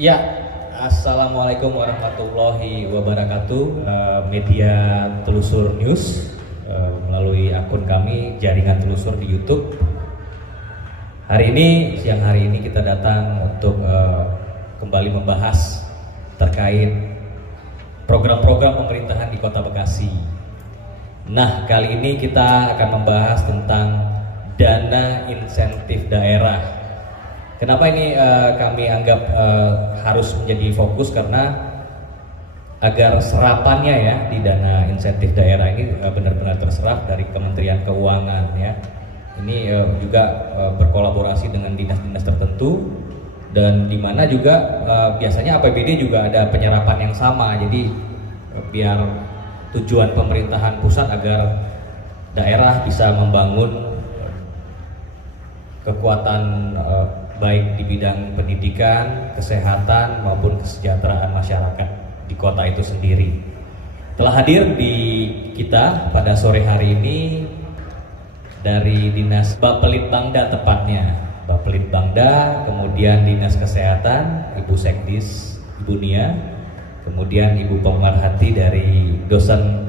Ya, Assalamualaikum warahmatullahi wabarakatuh. Media Telusur News melalui akun kami Jaringan Telusur di YouTube. Siang hari ini kita datang untuk kembali membahas terkait program-program pemerintahan di Kota Bekasi. Nah, kali ini kita akan membahas tentang dana insentif daerah. Kenapa ini kami anggap harus menjadi fokus, karena agar serapannya ya di dana insentif daerah ini benar-benar terserap dari Kementerian Keuangan ya. Ini juga berkolaborasi dengan dinas-dinas tertentu, dan di mana juga biasanya APBD juga ada penyerapan yang sama. Jadi biar tujuan pemerintahan pusat agar daerah bisa membangun kekuatan baik di bidang pendidikan, kesehatan maupun kesejahteraan masyarakat di kota itu sendiri. Telah hadir di kita pada sore hari ini dari Dinas Bapelitbangda, tepatnya Bapelitbangda, kemudian Dinas Kesehatan, Ibu Sekdis, Ibu Nia, kemudian Ibu Pemerhati dari dosen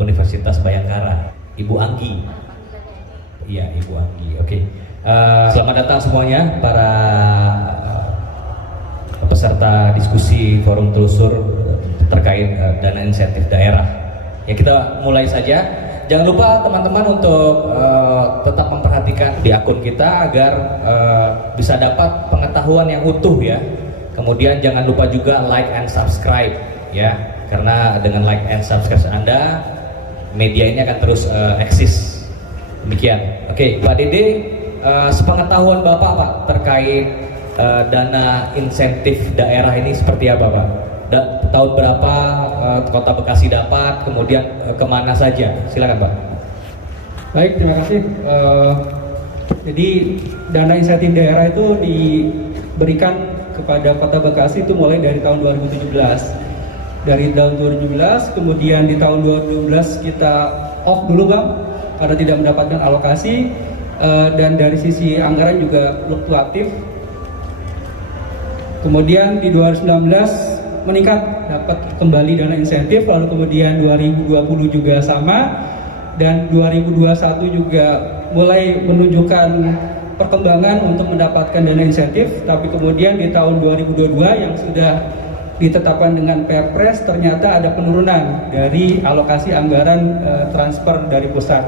Universitas Bayangkara, Ibu Anggi. Iya, Ibu Anggi. Oke. Selamat datang semuanya para peserta diskusi forum telusur terkait dana insentif daerah. Ya, kita mulai saja. Jangan lupa teman-teman untuk tetap memperhatikan di akun kita agar bisa dapat pengetahuan yang utuh ya. Kemudian jangan lupa juga like and subscribe ya, karena dengan like and subscribe Anda, media ini akan terus eksis. Demikian. Oke, Pak Dede, sepengetahuan Bapak Pak terkait dana insentif daerah ini seperti apa Pak? Tahun berapa Kota Bekasi dapat, kemudian kemana saja? Silakan Pak. Baik, terima kasih. Jadi dana insentif daerah itu diberikan kepada Kota Bekasi itu mulai dari tahun 2017. Dari tahun 2017, kemudian di tahun 2012 kita off dulu Bang, karena tidak mendapatkan alokasi. Dan dari sisi anggaran juga fluktuatif. Kemudian di 2019 meningkat, dapat kembali dana insentif, lalu kemudian 2020 juga sama, dan 2021 juga mulai menunjukkan perkembangan untuk mendapatkan dana insentif. Tapi kemudian di tahun 2022 yang sudah ditetapkan dengan Perpres, ternyata ada penurunan dari alokasi anggaran transfer dari pusat.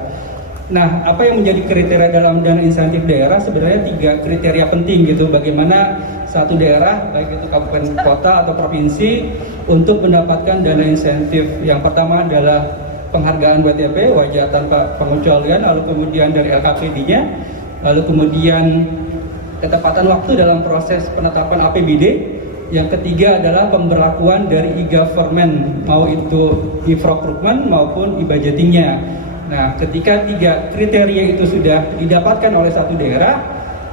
Nah, apa yang menjadi kriteria dalam dana insentif daerah? Sebenarnya 3 kriteria penting gitu. Bagaimana satu daerah, baik itu kabupaten, kota atau provinsi, untuk mendapatkan dana insentif. Yang pertama adalah penghargaan WTP, wajah tanpa pengecualian, lalu kemudian dari LKPD-nya, lalu kemudian ketepatan waktu dalam proses penetapan APBD. Yang ketiga adalah pemberlakuan dari e-government, mau itu e-procurement maupun e-budgeting-nya. Nah, ketika 3 kriteria itu sudah didapatkan oleh satu daerah,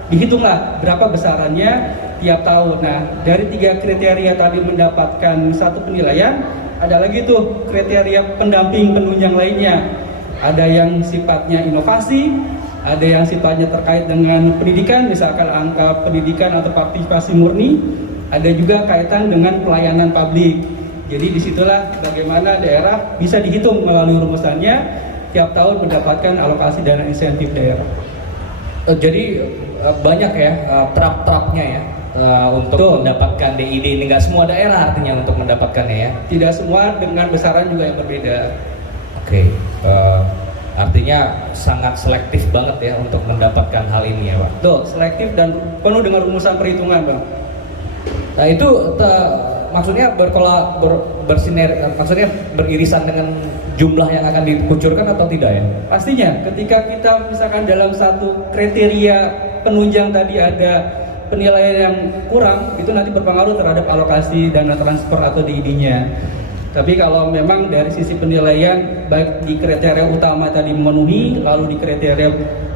dihitunglah berapa besarannya tiap tahun. Nah, dari 3 kriteria tadi mendapatkan satu penilaian, ada lagi tuh kriteria pendamping penunjang lainnya. Ada yang sifatnya inovasi, ada yang sifatnya terkait dengan pendidikan, misalkan angka pendidikan atau partisipasi murni, ada juga kaitan dengan pelayanan publik. Jadi disitulah bagaimana daerah bisa dihitung melalui rumusannya tiap tahun mendapatkan alokasi dana insentif daerah. Jadi banyak ya trap-trapnya ya untuk mendapatkan DID ini. Nggak semua daerah artinya untuk mendapatkannya ya? Tidak semua, dengan besaran juga yang berbeda. Oke, artinya sangat selektif banget ya untuk mendapatkan hal ini ya Pak? Betul, selektif dan penuh dengan rumusan perhitungan Bang. Nah itu maksudnya maksudnya beririsan dengan jumlah yang akan dikucurkan atau tidak ya? Pastinya, ketika kita misalkan dalam satu kriteria penunjang tadi ada penilaian yang kurang, itu nanti berpengaruh terhadap alokasi dana transfer atau DID-nya. Tapi kalau memang dari sisi penilaian, baik di kriteria utama tadi memenuhi, lalu di kriteria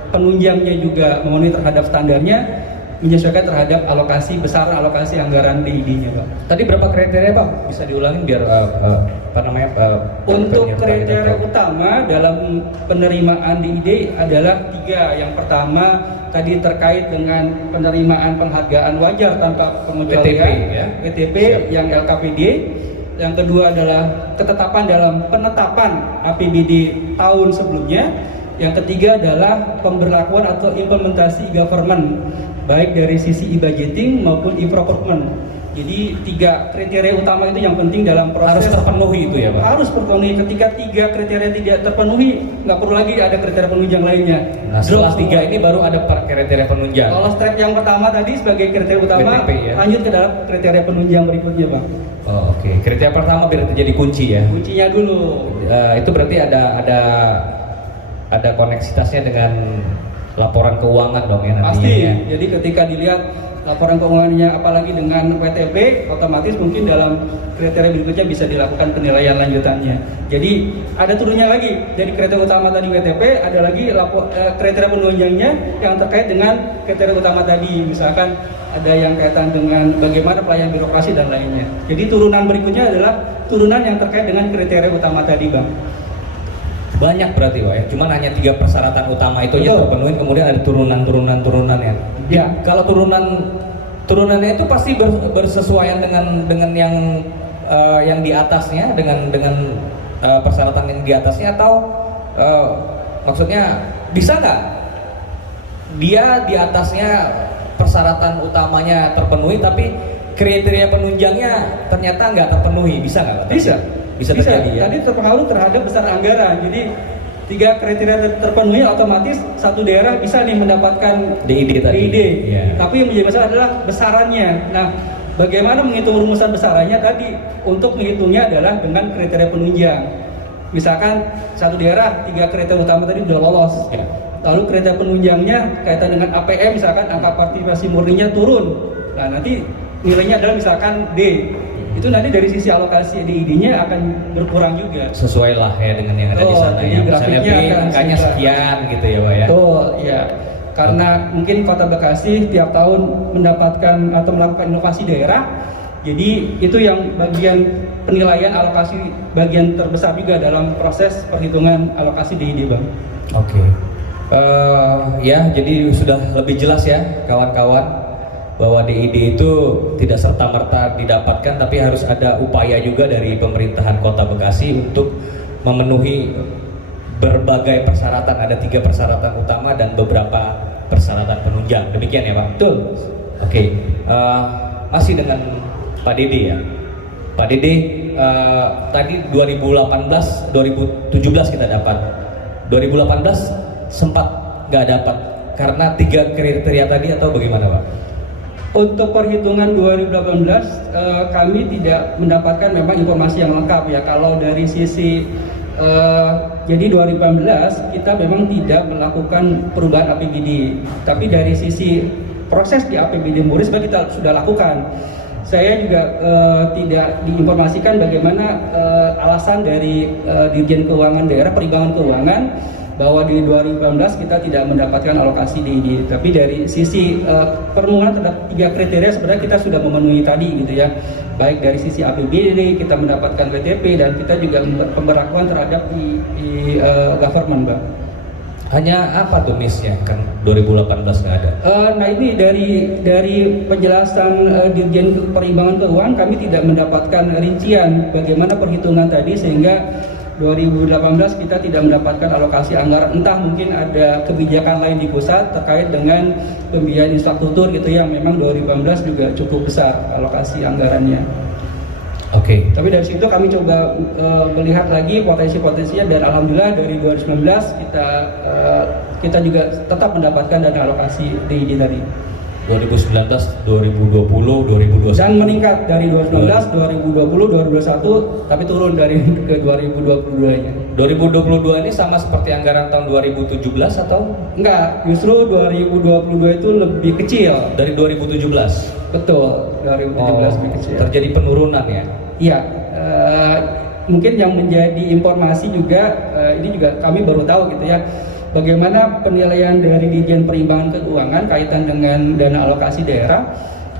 penunjangnya juga memenuhi terhadap standarnya, menyesuaikan terhadap alokasi besaran alokasi anggaran DID-nya, Pak. Tadi berapa kriteria, Pak? Bisa diulangin biar apa namanya? Untuk penyerta kriteria kita tahu. utama dalam penerimaan DID adalah 3. Yang pertama tadi terkait dengan penerimaan penghargaan wajar tanpa pengecualian WTP, ya. WTP Siap. yang LKPD. Yang kedua adalah ketetapan dalam penetapan APBD tahun sebelumnya. Yang ketiga adalah pemberlakuan atau implementasi e-government baik dari sisi e-budgeting maupun e-procurement. Jadi 3 kriteria utama itu yang penting dalam proses. Harus terpenuhi itu ya, Pak? Harus terpenuhi. Ketika 3 kriteria tidak terpenuhi, nggak perlu lagi ada kriteria penunjang lainnya. Nah, setelah Drop 3 semua. ini baru ada kriteria penunjang. Kalau step yang pertama tadi sebagai kriteria utama, WTP, ya. lanjut ke dalam kriteria penunjang berikutnya, Pak. Oh, oke. Kriteria pertama berarti jadi kunci ya. Kuncinya dulu. Itu berarti ada koneksitasnya dengan laporan keuangan dong ya nantinya Pasti. ya. Jadi ketika dilihat laporan keuangannya apalagi dengan WTP, otomatis mungkin dalam kriteria berikutnya bisa dilakukan penilaian lanjutannya. Jadi ada turunnya lagi dari kriteria utama tadi WTP, ada lagi kriteria penunjangnya yang terkait dengan kriteria utama tadi. Misalkan ada yang kaitan dengan bagaimana pelayanan birokrasi dan lainnya. Jadi turunan berikutnya adalah turunan yang terkait dengan kriteria utama tadi, Bang. Banyak berarti Pak ya. Cuman hanya 3 persyaratan utama itu aja Betul. terpenuhi, kemudian ada turunan ya. Ya. Kalau turunannya itu pasti bersesuaian dengan yang di atasnya, dengan persyaratan yang di atasnya, atau maksudnya bisa nggak dia di atasnya persyaratan utamanya terpenuhi tapi kriteria penunjangnya ternyata nggak terpenuhi, bisa nggak Pak? Bisa terjadi ya. Tadi terpengaruh terhadap besar anggaran. Jadi 3 kriteria terpenuhi, otomatis satu daerah bisa nih mendapatkan DID tadi. Ya. Tapi yang menjadi masalah adalah besarannya. Nah, bagaimana menghitung rumusan besarannya tadi? Untuk menghitungnya adalah dengan kriteria penunjang. Misalkan satu daerah 3 kriteria utama tadi sudah lolos. Ya. Lalu kriteria penunjangnya kaitan dengan APM, misalkan angka partisipasi murninya turun. Nah, nanti nilainya adalah misalkan D. Itu nanti dari sisi alokasi DID-nya akan berkurang juga. Sesuai lah ya dengan yang ada di sana jadi ya. Misalnya grafiknya B akan angkanya sesuai. sekian gitu ya Pak ya. Betul, ya. Karena mungkin Kota Bekasi tiap tahun mendapatkan atau melakukan inovasi daerah. Jadi itu yang bagian penilaian alokasi bagian terbesar juga dalam proses perhitungan alokasi DID, Bang. Oke. Ya, jadi sudah lebih jelas ya kawan-kawan bahwa DID itu tidak serta-merta didapatkan, tapi harus ada upaya juga dari pemerintahan Kota Bekasi untuk memenuhi berbagai persyaratan. Ada 3 persyaratan utama dan beberapa persyaratan penunjang. Demikian ya Pak? Betul. Oke. Masih dengan Pak Dede ya. Pak Dede, tadi 2018, 2017 kita dapat. 2018 sempat nggak dapat karena 3 kriteria tadi atau bagaimana Pak? Untuk perhitungan 2018 kami tidak mendapatkan memang informasi yang lengkap ya. Kalau dari sisi jadi 2018 kita memang tidak melakukan perubahan APBD, tapi dari sisi proses di APBD Murid kita sudah lakukan. Saya juga tidak diinformasikan bagaimana alasan dari Dirjen Keuangan Daerah Perimbangan Keuangan bahwa di 2018 kita tidak mendapatkan alokasi DID. Tapi dari sisi permohonan terhadap 3 kriteria sebenarnya kita sudah memenuhi tadi gitu ya. Baik dari sisi APBD kita mendapatkan WTP dan kita juga pemberlakuan terhadap government, Bang. Hanya apa tuh miss-nya? Kan 2018 nggak ada. Nah ini dari penjelasan Dirjen Perimbangan Keuangan kami tidak mendapatkan rincian bagaimana perhitungan tadi sehingga 2018 kita tidak mendapatkan alokasi anggaran, entah mungkin ada kebijakan lain di pusat terkait dengan pembiayaan infrastruktur gitu yang memang 2018 juga cukup besar alokasi anggarannya. Oke. Tapi dari situ kami coba melihat lagi potensi-potensinya dan alhamdulillah dari 2019 kita juga tetap mendapatkan dana alokasi DID tadi. 2019, 2020, 2021. Dan meningkat dari 2019, 2020, 2021, tapi turun dari ke 2022-nya. 2022 ini sama seperti anggaran tahun 2017 atau? Enggak, justru 2022 itu lebih kecil. Dari 2017? Betul, 2017 lebih kecil. Terjadi penurunan ya? Iya, mungkin yang menjadi informasi juga, ini juga kami baru tahu gitu ya. bagaimana penilaian dari Ditjen Perimbangan Keuangan kaitan dengan dana alokasi daerah.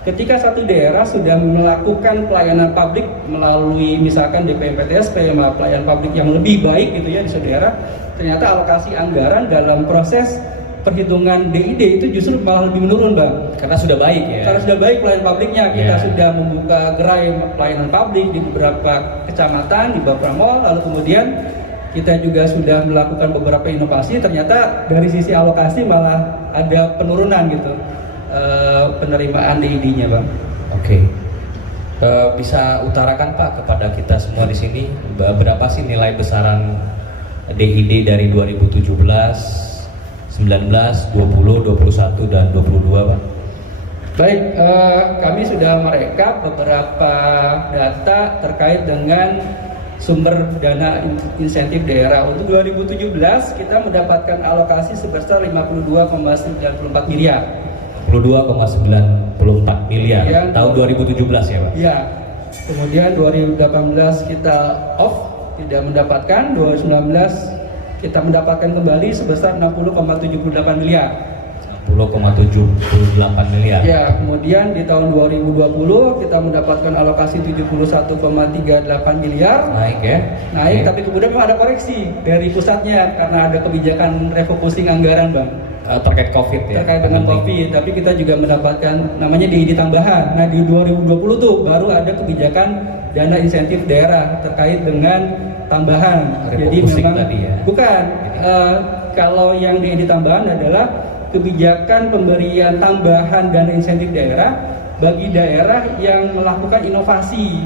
Ketika satu daerah sudah melakukan pelayanan publik melalui misalkan DPMPTSP, pelayanan publik yang lebih baik gitu ya di suatu daerah, ternyata alokasi anggaran dalam proses perhitungan DID itu justru malah lebih menurun, Bang. Karena sudah baik ya. Karena sudah baik pelayanan publiknya, kita Ya. sudah membuka gerai pelayanan publik di beberapa kecamatan, di beberapa mall, lalu kemudian kita juga sudah melakukan beberapa inovasi, ternyata dari sisi alokasi malah ada penurunan gitu. Penerimaan DID-nya, Bang. Oke. Bisa utarakan Pak kepada kita semua di sini berapa sih nilai besaran DID dari 2017, 19, 20, 21 dan 22, Pak? Baik, kami sudah merekap beberapa data terkait dengan sumber dana insentif daerah. Untuk 2017 kita mendapatkan alokasi sebesar 52,94 miliar. 22,94 miliar Ya, tahun 2017 ya Pak? Ya, kemudian 2018 kita off, tidak mendapatkan. 2019 kita mendapatkan kembali sebesar 60,78 miliar. 60,78 miliar. Ya, kemudian di tahun 2020 kita mendapatkan alokasi 71,38 miliar. Naik ya? Naik, tapi kemudian memang ada koreksi dari pusatnya karena ada kebijakan refocusing anggaran, Bang. Terkait COVID ya? Terkait dengan COVID, tapi kita juga mendapatkan namanya DID tambahan. Nah, di 2020 tuh baru ada kebijakan dana insentif daerah terkait dengan tambahan. Jadi Refocusing memang tadi ya? Bukan. Kalau yang DID tambahan adalah kebijakan pemberian tambahan dana insentif daerah bagi daerah yang melakukan inovasi.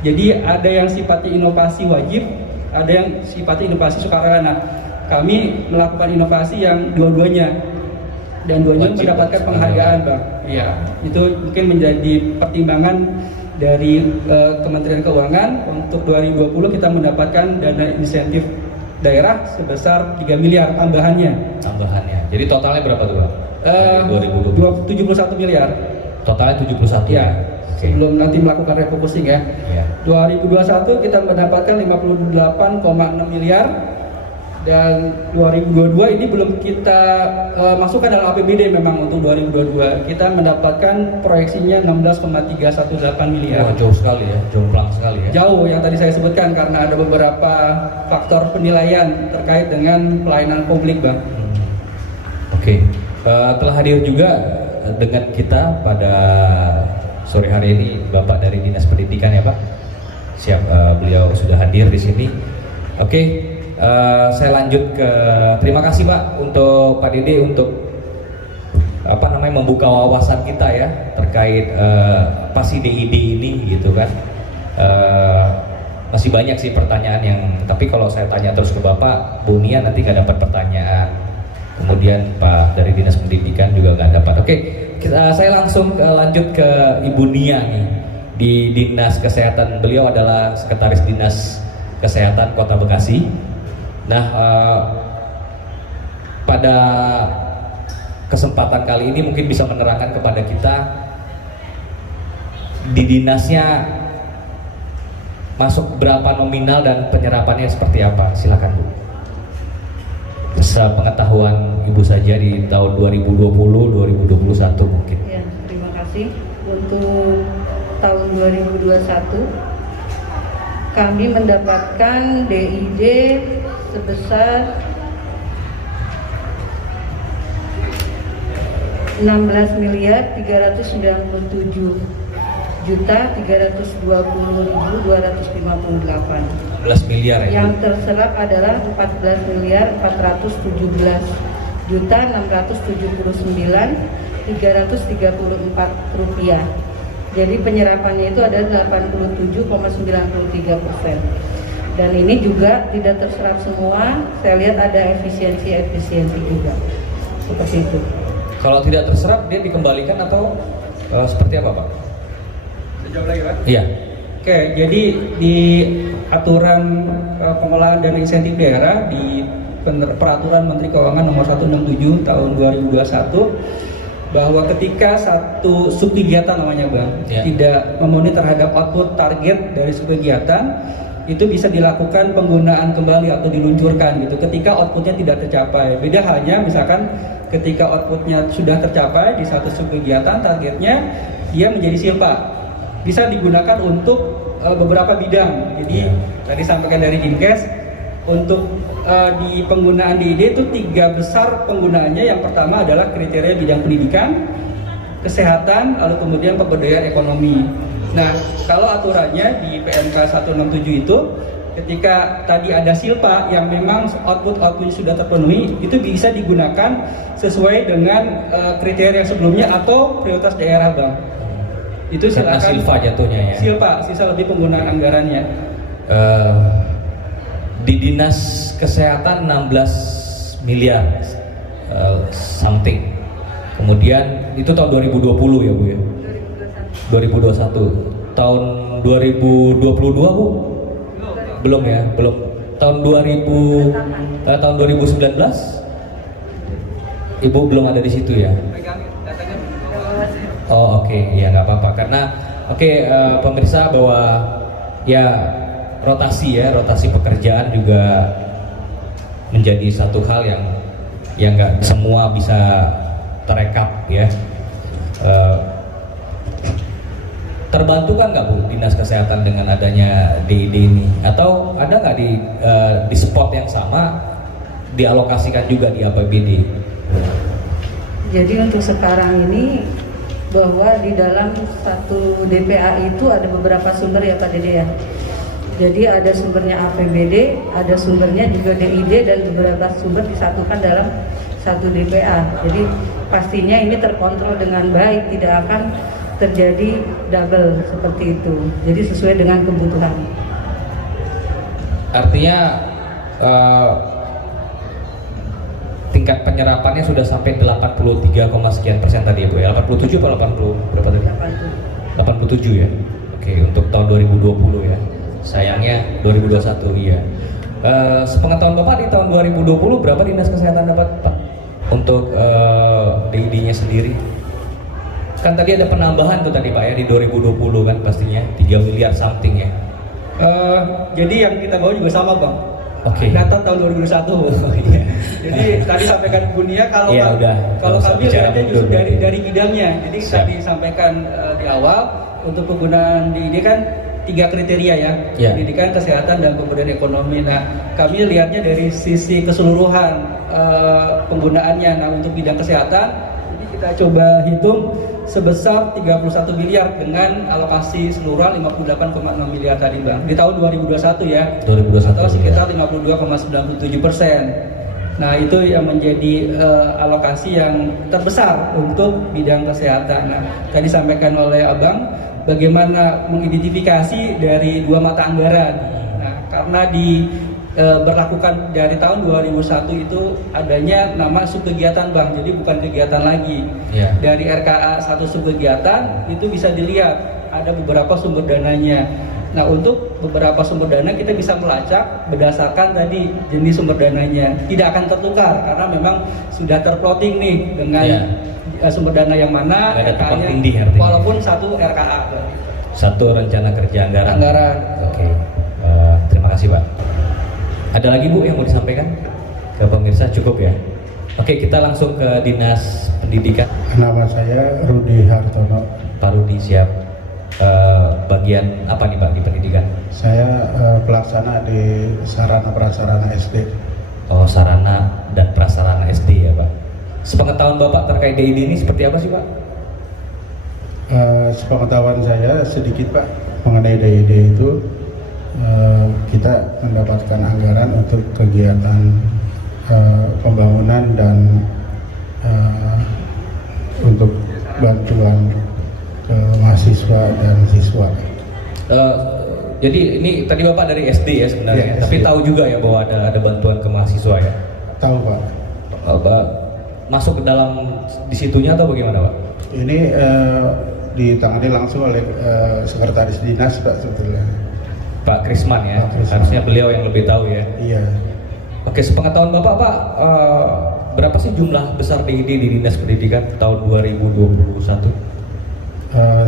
Jadi ada yang sifatnya inovasi wajib, ada yang sifatnya inovasi sukarela. Nah, kami melakukan inovasi yang dua-duanya dan dua-duanya Wajib mendapatkan dan penghargaan, Bang. Iya, itu mungkin menjadi pertimbangan dari Kementerian Keuangan. Untuk 2020 kita mendapatkan dana insentif daerah sebesar 3 miliar tambahannya. Tambahannya. Jadi totalnya berapa tuh Pak? 71 miliar. Totalnya 71 Ya. Oke. Sebelum nanti melakukan refocusing ya. Ya. 2021 kita mendapatkan 58,6 miliar dan 2022 ini belum kita masukkan dalam APBD. Memang untuk 2022 kita mendapatkan proyeksinya 16,318 miliar. Wah, jauh sekali ya, jomplang sekali ya. Jauh yang tadi saya sebutkan karena ada beberapa faktor penilaian terkait dengan pelayanan publik, Bang. Oke. Telah hadir juga dengan kita pada sore hari ini Bapak dari Dinas Pendidikan ya Pak. Siap, beliau sudah hadir di sini. Oke. Saya lanjut ke terima kasih Pak untuk Pak Dede untuk membuka wawasan kita ya terkait apa sih DID ini gitu kan. Masih banyak sih pertanyaan yang tapi kalau saya tanya terus ke Bapak, Bu Nia nanti nggak dapat pertanyaan. Kemudian Pak dari Dinas Pendidikan juga nggak dapat. Oke, saya langsung lanjut ke Ibu Nia nih di Dinas Kesehatan. Beliau adalah Sekretaris Dinas Kesehatan Kota Bekasi. Nah, pada kesempatan kali ini mungkin bisa menerangkan kepada kita di dinasnya masuk berapa nominal dan penyerapannya seperti apa? Silakan Bu. Sepengetahuan Ibu saja di tahun 2020-2021 mungkin. Ya, terima kasih. Untuk tahun 2021 kami mendapatkan DID sebesar 16.397.320.258. 16 miliar ya. Yang terserap adalah 14.479.334 rupiah. Jadi penyerapannya itu adalah 87,93%. Dan ini juga tidak terserap semua. Saya lihat ada efisiensi juga. Seperti itu. Kalau tidak terserap dia dikembalikan atau seperti apa Pak? Jawab lagi, Pak. Iya. Oke, jadi di aturan pengelolaan dana insentif daerah di Peraturan Menteri Keuangan Nomor 167 Tahun 2021 bahwa ketika satu subkegiatan namanya Bang Ya. tidak memenuhi terhadap output target dari subkegiatan, itu bisa dilakukan penggunaan kembali atau diluncurkan gitu ketika outputnya tidak tercapai. Beda halnya misalkan ketika outputnya sudah tercapai di satu subkegiatan targetnya, dia menjadi silpa, bisa digunakan untuk beberapa bidang. Jadi tadi sampaikan dari Dinkes, untuk di penggunaan DID itu 3 besar penggunaannya. Yang pertama adalah kriteria bidang pendidikan, kesehatan, lalu kemudian pemberdayaan ekonomi. Nah, kalau aturannya di PMK 167 itu, ketika tadi ada silpa yang memang outputnya sudah terpenuhi, itu bisa digunakan sesuai dengan kriteria sebelumnya atau prioritas daerah, Bang. Itu silakan. Karena silpa jatuhnya ya. Silpa, sisa lebih penggunaan anggarannya. Di Dinas Kesehatan 16 miliar something. Kemudian itu tahun 2020 ya Bu ya. 2021. Tahun 2022 Bu? Belum ya, belum. Tahun 2019 Ibu belum ada di situ ya. Oh oke, ya nggak apa-apa karena pemirsa bahwa ya rotasi pekerjaan juga menjadi satu hal yang nggak semua bisa terekap ya. Terbantu kan nggak Bu Dinas Kesehatan dengan adanya DID ini, atau ada nggak di spot yang sama dialokasikan juga di APBD? Jadi untuk sekarang ini bahwa di dalam satu DPA itu ada beberapa sumber ya Pak Dede ya. Jadi ada sumbernya APBD, ada sumbernya juga DID, dan beberapa sumber disatukan dalam satu DPA. Jadi pastinya ini terkontrol dengan baik, tidak akan terjadi double seperti itu. Jadi sesuai dengan kebutuhan. Artinya tingkat penyerapannya sudah sampai 83, sekian persen tadi ya Bu ya. 87 atau 80 berapa tadi? 87 ya. Oke, untuk tahun 2020 ya. Sayangnya 2021 iya. Sepengetahuan Bapak di tahun 2020 berapa Dinas Kesehatan dapat Pak untuk DID-nya sendiri? Kan tadi ada penambahan tuh tadi Pak ya di 2020 kan pastinya 3 miliar something ya. Jadi yang kita bawa juga sama Bang. Oke. Data tahun 2021. Iya. Jadi tadi sampaikan Bunia kalau ya, kalau kami lihatnya justru dari bidangnya. Jadi Siap. tadi sampaikan di awal untuk penggunaan DID kan 3 kriteria ya. Pendidikan, kesehatan, dan pemberdayaan ekonomi. Nah, kami lihatnya dari sisi keseluruhan penggunaannya. Nah, untuk bidang kesehatan ini kita coba hitung sebesar 31 miliar dengan alokasi seluruh 58,6 miliar tadi Bang. Di tahun 2021 ya. 2021 atau sekitar 52,97%. Nah, itu yang menjadi alokasi yang terbesar untuk bidang kesehatan. Nah, tadi sampaikan oleh Abang bagaimana mengidentifikasi dari 2 mata anggaran. Nah, karena berlakukan dari tahun 2001 itu adanya nama subkegiatan Bang, jadi bukan kegiatan lagi. Dari RKA satu subkegiatan itu bisa dilihat ada beberapa sumber dananya. Nah, untuk beberapa sumber dana kita bisa melacak berdasarkan tadi jenis sumber dananya, tidak akan tertukar karena memang sudah terplotting nih dengan sumber dana yang mana RKA-nya, walaupun satu RKA. Satu rencana kerja anggaran. Oke. Terima kasih Pak. Ada lagi Bu yang mau disampaikan ke pemirsa? Cukup ya. Oke, kita langsung ke Dinas Pendidikan. Nama saya Rudi Hartono. Pak Rudi, siap. Bagian apa nih Pak di pendidikan? Saya pelaksana di sarana prasarana SD. Oh, sarana dan prasarana SD ya Pak. Sepengetahuan Bapak terkait DID ini seperti apa sih Pak? Sepengetahuan saya sedikit Pak mengenai DID itu. Kita mendapatkan anggaran untuk kegiatan pembangunan dan untuk bantuan ke mahasiswa dan siswa. Jadi ini tadi Bapak dari SD ya sebenarnya, tapi SD. Tahu juga ya bahwa ada bantuan ke mahasiswa ya? Tahu Pak. Masuk ke dalam disitunya atau bagaimana Pak? Ini ditangani langsung oleh Sekretaris Dinas Pak sebetulnya. Pak Krisman ya, Pak Krisman. Harusnya beliau yang lebih tahu ya. Iya. Oke, sepengetahuan Bapak Pak, berapa sih jumlah besar DID di Dinas Pendidikan tahun 2021?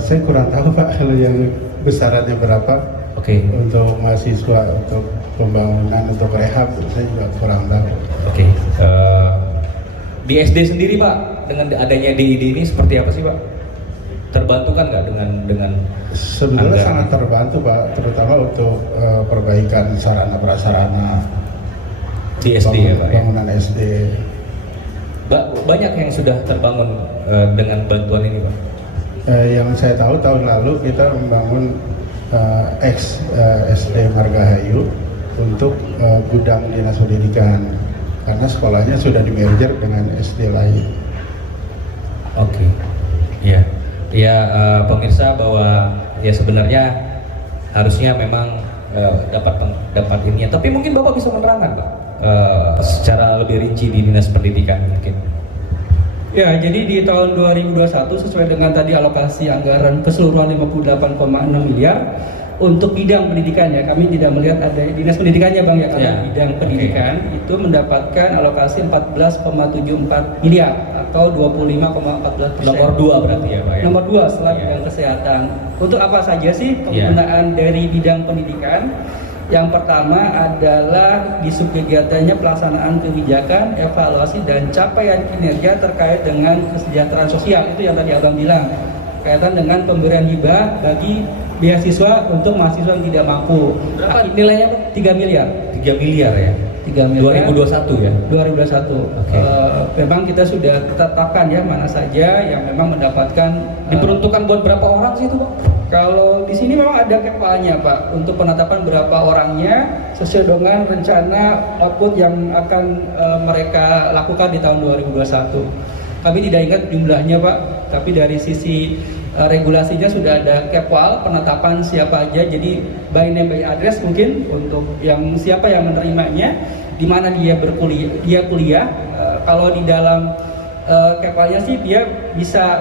Saya kurang tahu Pak kalau yang besarannya berapa. Oke. Untuk mahasiswa, untuk pembangunan, untuk rehab, saya juga kurang tahu. Oke. Di SD sendiri Pak, dengan adanya DID ini seperti apa sih Pak? Terbantu kan nggak dengan Sebenarnya anggaran? sangat terbantu Pak, terutama untuk perbaikan sarana prasarana Di SD ya Pak ya? bangunan SD. Banyak yang sudah terbangun dengan bantuan ini Pak? Yang saya tahu tahun lalu kita membangun SD Margahayu untuk gudang dinas pendidikan karena sekolahnya sudah di-merger dengan SD lain. Oke, ya, pemirsa bahwa ya sebenarnya harusnya memang dapat ini, tapi mungkin Bapak bisa menerangkan Pak secara lebih rinci di dinas pendidikan mungkin. Ya, jadi di tahun 2021 sesuai dengan tadi alokasi anggaran keseluruhan 58,6 miliar untuk bidang pendidikan ya. Kami tidak melihat ada dinas pendidikannya Bang ya, karena Ya, bidang pendidikan itu mendapatkan alokasi 14,74 miliar atau 25,14%. Nomor 2 berarti ya Pak ya? Nomor 2 setelah Ya. bidang kesehatan. Untuk apa saja sih penggunaan dari bidang pendidikan? Yang pertama adalah di subkegiatannya pelaksanaan kebijakan, evaluasi dan capaian kinerja terkait dengan kesejahteraan sosial. Itu yang tadi Abang bilang, kaitan dengan pemberian hibah bagi beasiswa untuk mahasiswa yang tidak mampu. Berapa nilainya Pak? 3 miliar. 3 miliar ya? 3 miliar. 2021 ya? 2021. Oke. Memang kita sudah tetapkan ya mana saja yang memang mendapatkan Diperuntukkan buat berapa orang sih itu Pak? Kalau di sini memang ada kepalanya Pak untuk penetapan berapa orangnya sesuai dengan rencana output yang akan mereka lakukan di tahun 2021. Kami tidak ingat jumlahnya Pak, tapi dari sisi regulasinya sudah ada kepwal penetapan siapa aja, jadi by name by address mungkin untuk yang siapa yang menerimanya, di mana dia kuliah. Kalau di dalam kepalanya sih dia bisa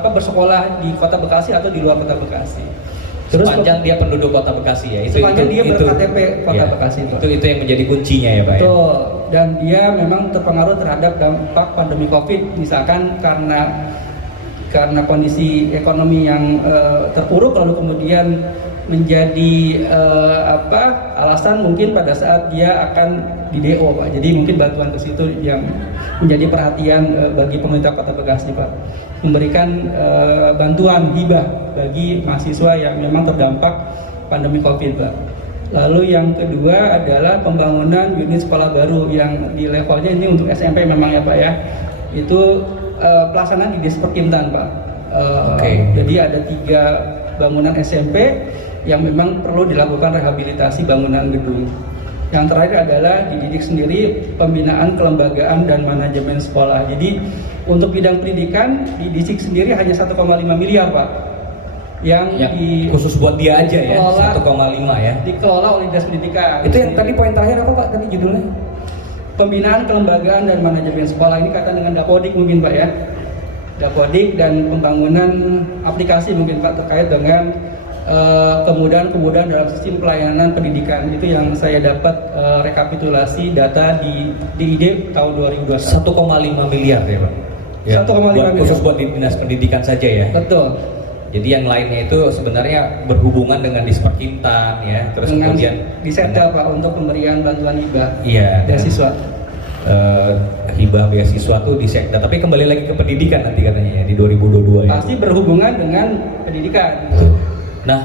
bersekolah di Kota Bekasi atau di luar Kota Bekasi. Terus Sepanjang dia penduduk Kota Bekasi ya, sepanjang dia berKTP Kota ya, Bekasi itu yang menjadi kuncinya ya Pak ya. Betul. Dan dia memang terpengaruh terhadap dampak pandemi Covid, misalkan karena kondisi ekonomi yang terpuruk, lalu kemudian menjadi alasan mungkin pada saat dia akan di DO Pak. Jadi mungkin bantuan ke situ yang menjadi perhatian bagi pemerintah Kota Bekasi Pak, memberikan bantuan hibah bagi mahasiswa yang memang terdampak pandemi Covid Pak. Lalu yang kedua adalah pembangunan unit sekolah baru yang di levelnya ini untuk SMP memang ya Pak ya. Itu pelaksanaan di Disperkintan Pak. Jadi ada 3 bangunan SMP yang memang perlu dilakukan rehabilitasi bangunan gedung. Yang terakhir adalah dididik sendiri pembinaan kelembagaan dan manajemen sekolah. Jadi untuk bidang pendidikan di Disik sendiri hanya 1,5 miliar Pak. Yang khusus buat dia aja ya, 1,5 ya. Dikelola oleh Dinas Pendidikan. Itu yang tadi poin terakhir apa Pak tadi judulnya? Pembinaan kelembagaan dan manajemen sekolah, ini kaitan dengan Dapodik mungkin Pak ya. Dapodik dan pembangunan aplikasi mungkin Pak terkait dengan kemudahan dalam sistem pelayanan pendidikan. Itu yang saya dapat rekapitulasi data di DID tahun 2021. 1,5 miliar ya Pak? Ya, 1,5 miliar. Khusus buat di dinas pendidikan saja ya? Betul. Jadi yang lainnya itu sebenarnya berhubungan dengan Disperkintan ya, terus Dengan kemudian Diseta Pak untuk pemberian bantuan hibah beasiswa. Hibah beasiswa tuh di Sekda, tapi kembali lagi ke pendidikan nanti katanya ya di 2022 ya. Pasti berhubungan dengan pendidikan. Nah,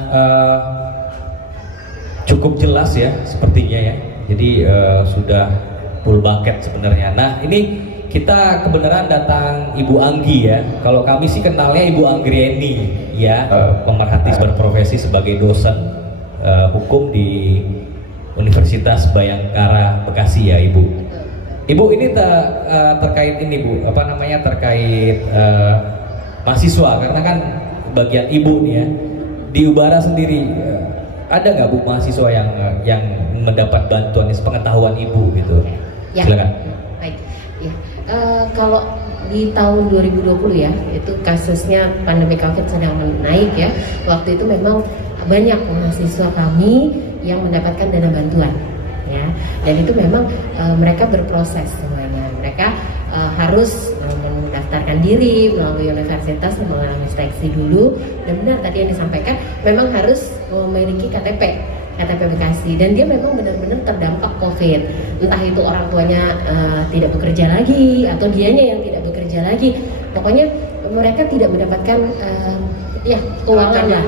cukup jelas ya sepertinya ya. Jadi sudah full bucket sebenarnya. Nah, ini kita kebenaran datang Ibu Anggi ya. Kalau kami sih kenalnya Ibu Anggreni ya, pemerhati berprofesi sebagai dosen hukum di Universitas Bayangkara Bekasi ya Ibu. Ibu ini terkait ini Bu, terkait mahasiswa, karena kan bagian Ibu nih ya. Di Ubara sendiri ada nggak Bu mahasiswa yang mendapat bantuan sepengetahuan Ibu gitu? Ya. Silakan. Baik. Ya. Kalau di tahun 2020 ya, itu kasusnya pandemi Covid sedang naik ya. Waktu itu memang banyak mahasiswa kami yang mendapatkan dana bantuan ya. Dan itu memang mereka berproses semuanya. Mereka harus mendaftar mendaftarkan diri melalui universitas, mengalami seleksi dulu. Dan benar tadi yang disampaikan, memang harus memiliki KTP Bekasi, dan dia memang benar-benar terdampak COVID. Entah itu orang tuanya tidak bekerja lagi atau dianya yang tidak bekerja lagi. Pokoknya mereka tidak mendapatkan keuangan lah.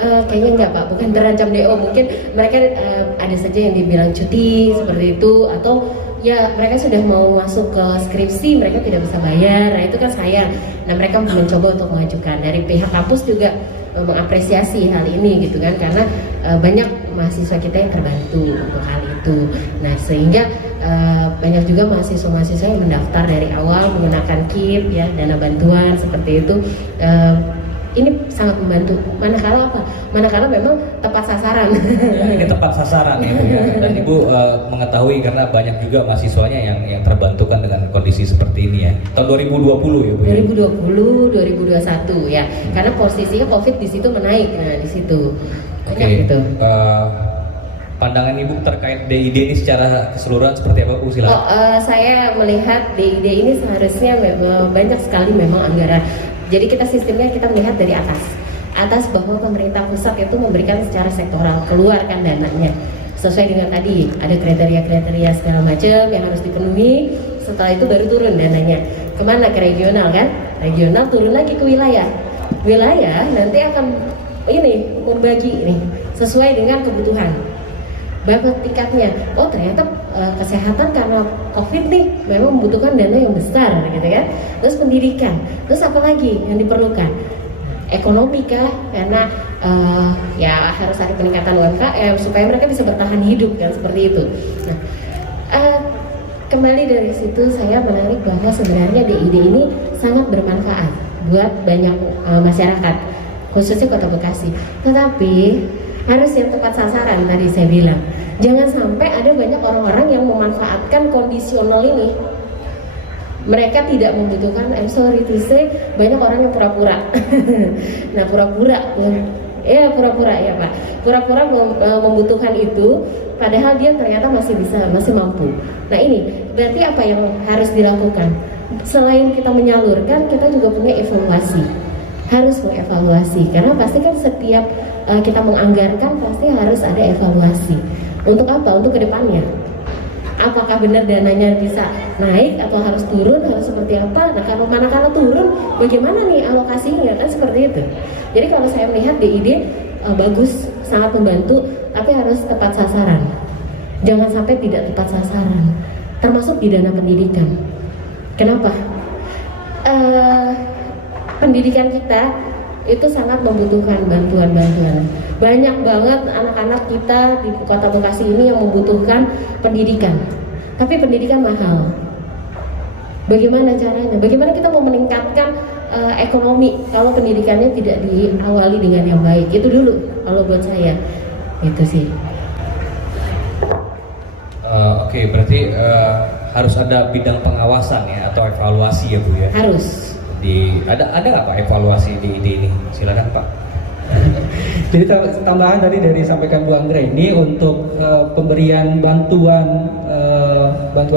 Kayaknya enggak Pak, bukan terancam DO. Mungkin mereka ada saja yang dibilang cuti seperti itu, atau ya mereka sudah mau masuk ke skripsi, mereka tidak bisa bayar. Nah itu kan sayang. Nah mereka mencoba untuk mengajukan. Dari pihak kampus juga mengapresiasi hal ini gitu kan, karena banyak mahasiswa kita yang terbantu untuk hal itu. Nah sehingga banyak juga mahasiswa-mahasiswa yang mendaftar dari awal menggunakan KIP ya, dana bantuan seperti itu. Ini sangat membantu. Manakala memang tepat sasaran. Ya, ini tepat sasaran ya Bu ya. Dan Ibu mengetahui karena banyak juga mahasiswanya yang terbantukan dengan kondisi seperti ini ya. Tahun 2020 ya Bu ya. 2020, 2021 ya. Karena posisinya COVID di situ menaik. Nah, di situ. Oke. Gitu. Pandangan Ibu terkait DID ini secara keseluruhan seperti apa Bu? Silakan. Saya melihat DID ini seharusnya banyak sekali memang anggaran. Jadi kita sistemnya kita melihat dari atas bahwa pemerintah pusat itu memberikan secara sektoral, keluarkan dananya sesuai dengan tadi ada kriteria segala macam yang harus dipenuhi. Setelah itu baru turun dananya kemana, ke regional kan, regional turun lagi ke wilayah nanti akan ini membagi nih sesuai dengan kebutuhan berapa tingkatnya. Oh ternyata kesehatan karena COVID nih memang membutuhkan dana yang besar gitu kan. Terus pendidikan, terus apa lagi yang diperlukan? Ekonomi kah? Karena ya harus ada peningkatan UMKM supaya mereka bisa bertahan hidup kan, seperti itu. Nah kembali dari situ saya menarik bahwa sebenarnya DID ini sangat bermanfaat buat banyak masyarakat, khususnya Kota Bekasi. Tetapi harus yang tepat sasaran, tadi saya bilang. Jangan sampai ada banyak orang-orang yang memanfaatkan kondisional ini. Mereka tidak membutuhkan, sorry to say, banyak orang yang pura-pura. Nah pura-pura ya Pak, pura-pura membutuhkan itu, padahal dia ternyata masih mampu. Nah ini berarti apa yang harus dilakukan? Selain kita menyalurkan, kita juga punya evaluasi. Harus mengevaluasi, karena pasti kan setiap kita menganggarkan pasti harus ada evaluasi. Untuk apa? Untuk kedepannya. Apakah benar dananya bisa naik atau harus turun, harus seperti apa? Nah kalau manakala turun, bagaimana nih alokasinya, kan seperti itu. Jadi kalau saya melihat DID bagus, sangat membantu, tapi harus tepat sasaran. Jangan sampai tidak tepat sasaran, termasuk di dana pendidikan. Kenapa? Pendidikan kita itu sangat membutuhkan bantuan-bantuan. Banyak banget anak-anak kita di Kota Bekasi ini yang membutuhkan pendidikan. Tapi pendidikan mahal. Bagaimana caranya? Bagaimana kita mau meningkatkan ekonomi kalau pendidikannya tidak diawali dengan yang baik? Itu dulu kalau buat saya. Itu sih. Oke, berarti harus ada bidang pengawasan ya atau evaluasi ya Bu ya? Harus. Ada nggak Pak evaluasi di ini? Silakan Pak. Jadi tambahan tadi dari sampaikan Bu Anggra ini untuk pemberian bantuan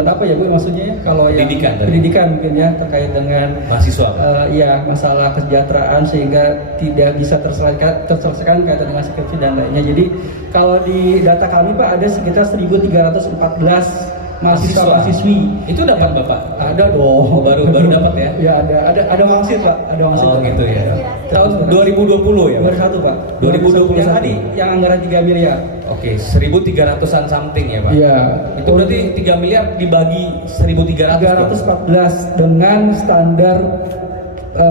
apa ya Bu maksudnya ya? Kalau pendidikan mungkin ya terkait dengan mahasiswa. Ya masalah kesejahteraan sehingga tidak bisa terselesaikan kaitan dengan skripsi dan lainnya. Jadi kalau di data kami Pak ada sekitar 1.314 mahasiswa-mahasiswi. Itu dapat Bapak? Ada dong. Baru dapat ya? Ya ada wangsit Pak, ada wangsit. Oh gitu ya. Tahun 2020 ya? Baru satu Pak. 2021. Yang tadi yang anggaran 3 miliar. Oke, 1.300-an something ya Pak? Iya. Itu berarti 3 miliar dibagi 1.300 dengan standar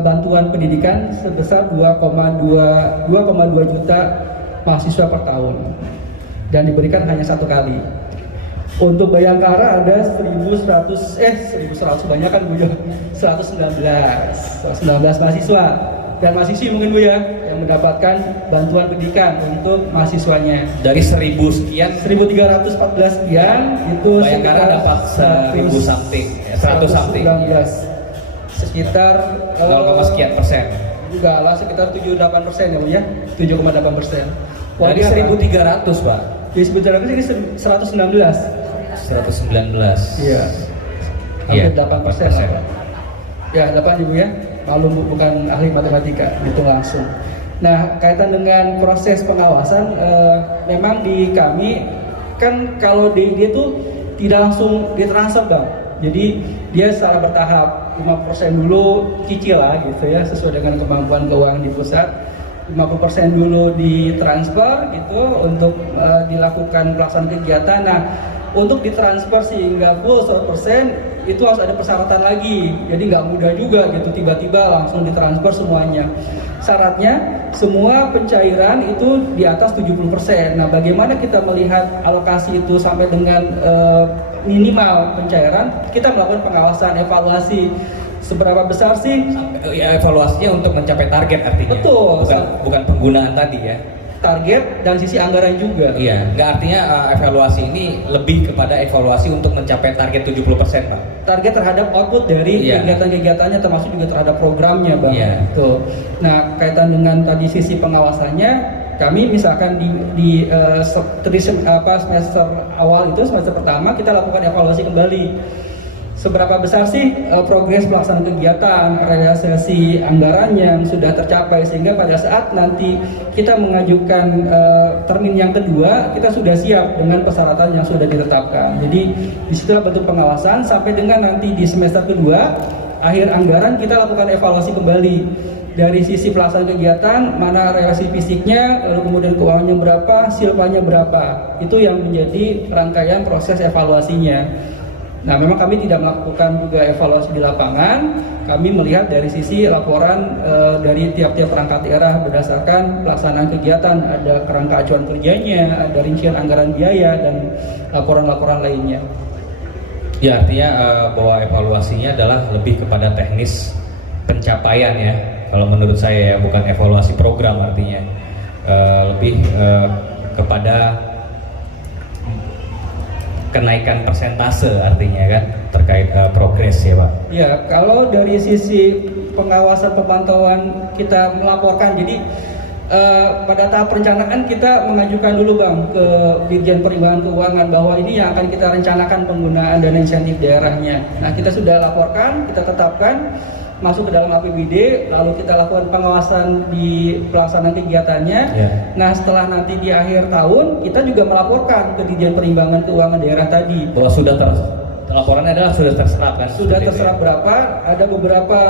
bantuan pendidikan sebesar 2,2 juta mahasiswa per tahun. Dan diberikan hanya satu kali. Untuk Bayangkara ada 1.100 banyak kan Bu ya, 119 mahasiswa dan mahasiswi mungkin Bu ya yang mendapatkan bantuan pendidikan untuk mahasiswanya. Dari 1.000 sekian, 1.314 sekian itu Bayangkara dapat 1.000 something, 100 something. Sekitar 0, sekian persen. Enggak lah, sekitar 7-8% ya Bu ya, 7,8%. Dari 1.300 Pak. Di sebetulnya ini 119. Iya. Hampir 8% lah. Ya, 8 Ibu ya. Malum Bu, bukan ahli matematika, hitung langsung. Nah, kaitan dengan proses pengawasan, memang di kami kan kalau dia tuh tidak langsung ditransfer Bang. Jadi dia secara bertahap, 50% dulu cicil lah gitu ya, sesuai dengan kemampuan keuangan di pusat. 50% dulu ditransfer gitu untuk dilakukan pelaksanaan kegiatan. Nah, untuk ditransfer sehingga full 100% itu harus ada persyaratan lagi, jadi nggak mudah juga gitu tiba-tiba langsung ditransfer semuanya. Syaratnya semua pencairan itu di atas 70%. Nah, bagaimana kita melihat alokasi itu sampai dengan minimal pencairan? Kita melakukan pengawasan, evaluasi seberapa besar sih ya, evaluasinya untuk mencapai target artinya. Betul. Bukan penggunaan tadi ya. Target dan sisi anggaran juga. Iya, nggak artinya evaluasi ini lebih kepada evaluasi untuk mencapai target 70% Pak. Target terhadap output dari kegiatan-kegiatannya termasuk juga terhadap programnya Bang. Iya. Tuh. Nah, kaitan dengan tadi sisi pengawasannya, kami misalkan di semester awal itu, semester pertama kita lakukan evaluasi kembali. Seberapa besar sih progres pelaksanaan kegiatan, realisasi anggaran yang sudah tercapai, sehingga pada saat nanti kita mengajukan termin yang kedua, kita sudah siap dengan persyaratan yang sudah ditetapkan. Jadi disitulah bentuk pengawasan sampai dengan nanti di semester kedua, akhir anggaran kita lakukan evaluasi kembali. Dari sisi pelaksanaan kegiatan, mana realisasi fisiknya, lalu kemudian keuangannya berapa, silpanya berapa. Itu yang menjadi rangkaian proses evaluasinya. Nah, memang kami tidak melakukan juga evaluasi di lapangan. Kami melihat dari sisi laporan dari tiap-tiap perangkat daerah berdasarkan pelaksanaan kegiatan. Ada kerangka acuan kerjanya, ada rincian anggaran biaya, dan laporan-laporan lainnya. Ya, artinya bahwa evaluasinya adalah lebih kepada teknis pencapaian ya. Kalau menurut saya ya, bukan evaluasi program artinya. Lebih kepada kenaikan persentase artinya kan terkait progres ya Pak. Ya, kalau dari sisi pengawasan pemantauan kita melaporkan, jadi pada tahap perencanaan kita mengajukan dulu Bang ke Dirjen Perimbangan Keuangan bahwa ini yang akan kita rencanakan penggunaan dana insentif daerahnya. Nah, kita sudah laporkan, kita tetapkan masuk ke dalam APBD, lalu kita lakukan pengawasan di pelaksanaan kegiatannya. Nah, setelah nanti di akhir tahun kita juga melaporkan ke Dirjen Perimbangan Keuangan daerah tadi bahwa sudah laporannya adalah sudah terserap kan? Sudah terserap berapa? Ada beberapa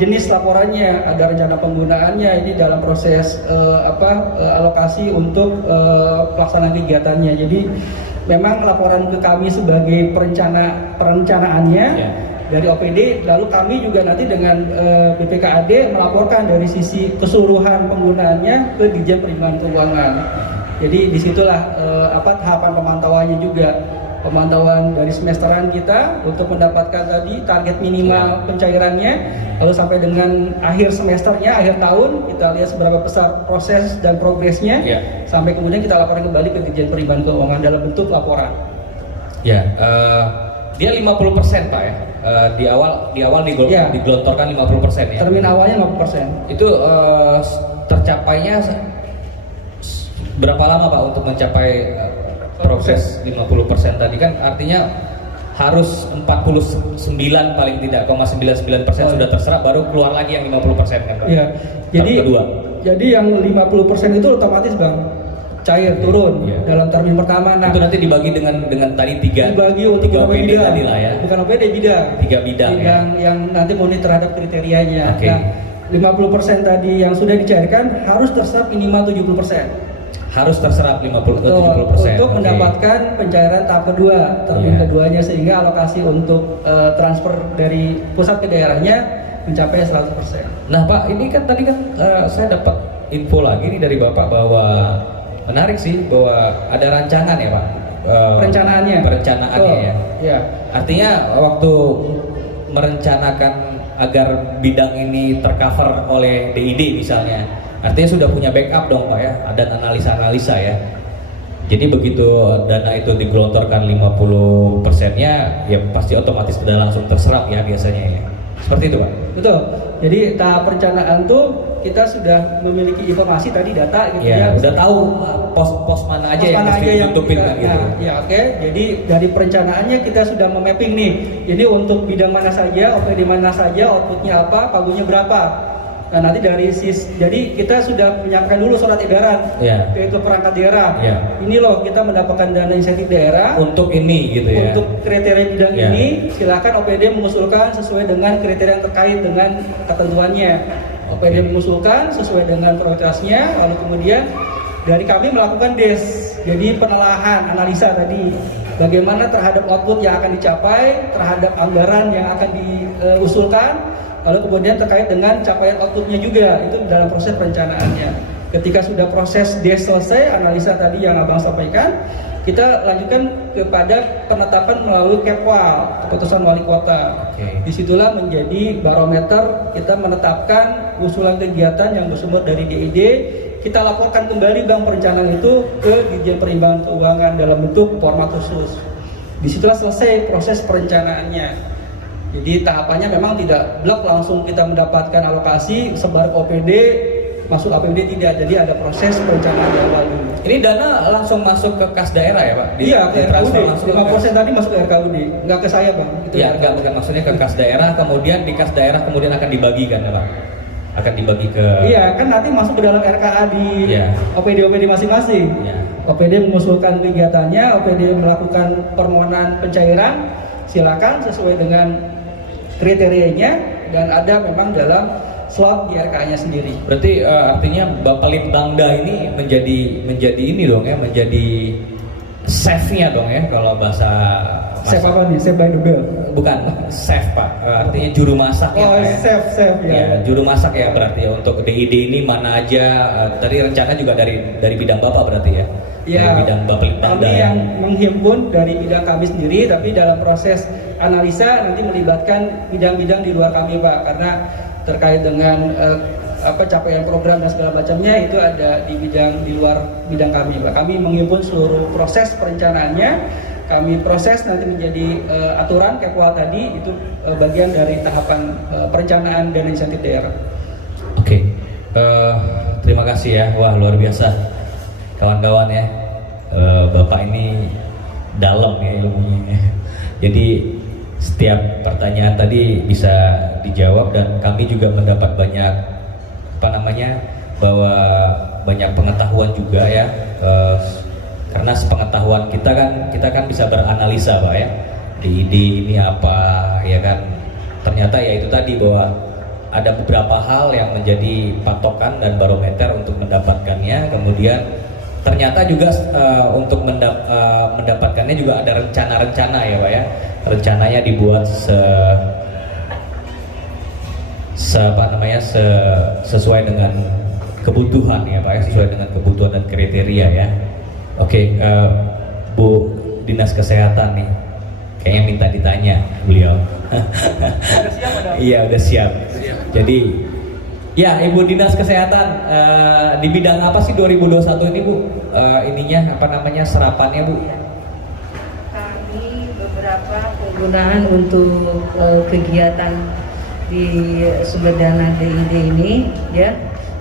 jenis laporannya, ada rencana penggunaannya, ini dalam proses alokasi untuk pelaksanaan kegiatannya. Jadi memang laporan ke kami sebagai perencanaannya dari OPD, lalu kami juga nanti dengan BPKAD melaporkan dari sisi keseluruhan penggunaannya ke Dirjen Perimbangan Keuangan. Jadi disitulah tahapan pemantauannya juga, pemantauan dari semesteran kita untuk mendapatkan tadi target minimal pencairannya, lalu sampai dengan akhir semesternya, akhir tahun kita lihat seberapa besar proses dan progresnya, sampai kemudian kita laporkan kembali ke Dirjen Perimbangan Keuangan dalam bentuk laporan. Ya, dia 50% Pak ya. Di awal digelontorkan 50% ya. Termin awalnya 50%. Itu tercapainya berapa lama Pak untuk mencapai proses 50% tadi kan? Artinya harus 49 paling tidak, 99% sudah terserap, baru keluar lagi yang 50% kan Pak? Iya. Jadi yang 50% itu otomatis Bang cair turun dalam termin pertama. Nah, itu nanti dibagi dengan tadi dibagi untuk tiga OPD tadi lah ya. Bukan OPD, bidang. 3 bidang ya. Yang nanti monitor terhadap kriterianya. Okay. Nah, 50% tadi yang sudah dicairkan harus terserap minimal 70%. Harus terserap 50-70% untuk mendapatkan pencairan tahap kedua, termin keduanya, sehingga alokasi untuk transfer dari pusat ke daerahnya mencapai 100%. Nah Pak, ini kan tadi kan saya dapat info lagi nih dari Bapak bahwa menarik sih bahwa ada rancangan ya Pak. Perencanaannya ya. Artinya waktu merencanakan agar bidang ini tercover oleh DID misalnya, artinya sudah punya backup dong Pak ya, ada analisa-analisa ya. Jadi begitu dana itu digelontorkan 50%-nya, ya pasti otomatis sudah langsung terserap ya biasanya ya. Seperti itu Pak? Betul. Jadi tahap perencanaan tuh kita sudah memiliki informasi tadi data gitu Ya, ya. udah tahu pos mana aja Pos yang mana mesti aja yang ditutupin kita- kan gitu. ya oke. Jadi dari perencanaannya kita sudah memapping nih. Ini untuk bidang mana saja, OPD mana saja, outputnya apa, pagunya berapa. Nah nanti jadi kita sudah menyiapkan dulu surat edaran Ya. ke perangkat daerah. Ya. Ini loh kita mendapatkan dana insentif daerah. Untuk ini gitu ya. Untuk kriteria bidang Ya. ini, silakan OPD mengusulkan sesuai dengan kriteria yang terkait dengan ketentuannya. OPD mengusulkan sesuai dengan prioritasnya, lalu kemudian dari kami melakukan DES, jadi penelahan, analisa tadi, bagaimana terhadap output yang akan dicapai, terhadap anggaran yang akan diusulkan, lalu kemudian terkait dengan capaian outputnya juga, itu dalam proses perencanaannya. Ketika sudah proses DES selesai, analisa tadi yang Abang sampaikan, kita lanjutkan kepada penetapan melalui Kepwal, keputusan wali kota. Oke. Disitulah menjadi barometer kita menetapkan usulan kegiatan yang bersumber dari DID. Kita laporkan kembali Bang perencanaan itu ke Dirjen Perimbangan Keuangan dalam bentuk format khusus. Disitulah selesai proses perencanaannya. Jadi tahapannya memang tidak blok langsung kita mendapatkan alokasi sebar OPD masuk APBD tidak. Jadi ada proses perencanaan yang lalu. Ini dana langsung masuk ke kas daerah ya Pak? Iya, ke RKUD. Ditransfer langsung ke kas. 5% tadi masuk ke RKUD, nggak ke saya Bang. Itu Ya, enggak maksudnya ke kas daerah, kemudian di kas daerah kemudian akan dibagikan ya Pak? Akan dibagi ke... Iya, kan nanti masuk ke dalam RKA di Iya. OPD masing-masing. Ya. OPD mengusulkan kegiatannya, OPD melakukan permohonan pencairan, silakan sesuai dengan kriterianya, dan ada memang dalam slot di RKA-nya sendiri. Berarti artinya Bapelitbangda ini menjadi ini dong ya, menjadi chef-nya dong ya kalau bahasa Chef apa nih? Chef by the bell? Bukan chef Pak, artinya juru masak ya Oh, Pak, ya? chef ya. Ya, juru masak ya berarti ya untuk DID ini mana aja. Tadi rencana juga dari bidang Bapak berarti ya? Ya, Dari bidang Bapelitbangda kami ya? yang menghimpun dari bidang kami sendiri, tapi dalam proses analisa nanti melibatkan bidang-bidang di luar kami Pak, karena terkait dengan capaian program dan segala macamnya itu ada di luar bidang kami Pak. Kami menghimpun seluruh proses perencanaannya, kami proses nanti menjadi aturan Kepwal tadi, itu bagian dari tahapan perencanaan dana insentif daerah. Oke, terima kasih ya. Wah luar biasa kawan-kawan ya. Bapak ini dalam ya ilmunya. Jadi setiap pertanyaan tadi bisa dijawab, dan kami juga mendapat banyak bahwa banyak pengetahuan juga ya. Karena sepengetahuan kita kan bisa beranalisa Pak ya. DID ini apa ya kan. Ternyata ya itu tadi bahwa ada beberapa hal yang menjadi patokan dan barometer untuk mendapatkannya. Kemudian ternyata juga untuk mendapatkannya juga ada rencana-rencana ya Pak ya. Rencananya dibuat sesuai dengan kebutuhan ya Pak ya, sesuai dengan kebutuhan dan kriteria ya. Oke, Bu Dinas Kesehatan nih, kayaknya minta ditanya beliau. Iya udah siap. Jadi, ya Ibu Dinas Kesehatan di bidang apa sih 2021 ini Bu? Serapannya Bu? Kami beberapa penggunaan untuk kegiatan di sumber dana DID ini ya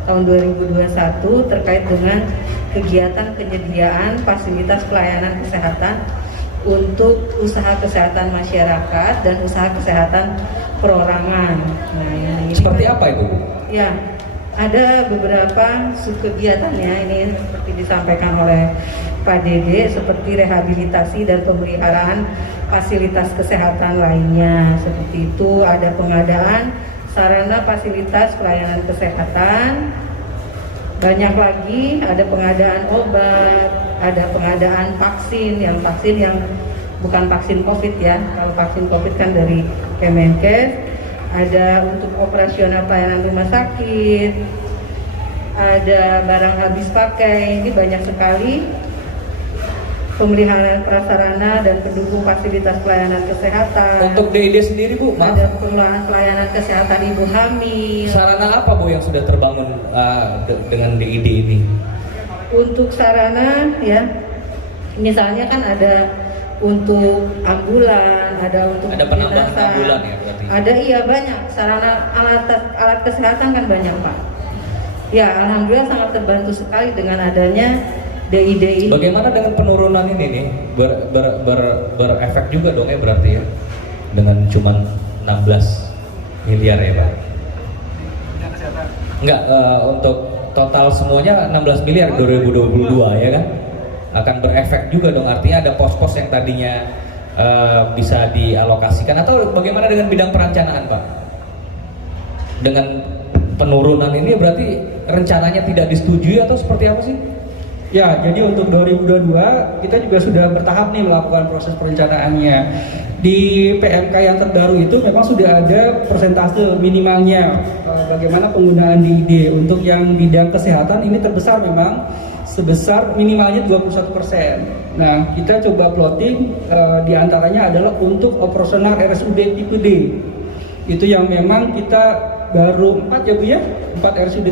tahun 2021 terkait dengan kegiatan penyediaan fasilitas pelayanan kesehatan untuk usaha kesehatan masyarakat dan usaha kesehatan perorangan. Nah, ini Seperti apa itu Bu? Ya, ada beberapa subkegiatannya ini seperti disampaikan oleh Pak Dede, seperti rehabilitasi dan pemeliharaan fasilitas kesehatan lainnya. Seperti itu ada pengadaan sarana fasilitas pelayanan kesehatan. Banyak lagi, ada pengadaan obat, ada pengadaan vaksin yang bukan vaksin COVID ya. Kalau vaksin COVID kan dari Kemenkes. Ada untuk operasional pelayanan rumah sakit, ada barang habis pakai, ini banyak sekali. Pemeliharaan prasarana dan pendukung fasilitas pelayanan kesehatan. Untuk DID sendiri Bu, maaf, Ada pengelolaan pelayanan kesehatan ibu hamil. sarana apa Bu yang sudah terbangun dengan DID ini? Untuk sarana ya, misalnya kan ada untuk ambulan, ada untuk Ada penambahan kedinasan. ambulan ya berarti? Ada, iya banyak sarana alat kesehatan kan banyak Pak. Ya, alhamdulillah sangat terbantu sekali dengan adanya DID ini. Bagaimana dengan penurunan ini nih? Berefek juga dong ya berarti ya? Dengan cuman 16 miliar ya Pak? Enggak, untuk total semuanya 16 miliar 2022 ya kan? Akan berefek juga dong, artinya ada pos-pos yang tadinya bisa dialokasikan. Atau bagaimana dengan bidang perencanaan Pak? Dengan penurunan ini berarti rencananya tidak disetujui atau seperti apa sih? Ya, jadi untuk 2022 kita juga sudah bertahap nih melakukan proses perencanaannya. Di PMK yang terbaru itu memang sudah ada persentase minimalnya bagaimana penggunaan DID. Untuk yang bidang kesehatan ini terbesar memang sebesar minimalnya 21%. Nah, kita coba plotting diantaranya adalah untuk operasional RSUD tipe D. Itu yang memang kita baru 4 ya Bu ya? 4 RSUD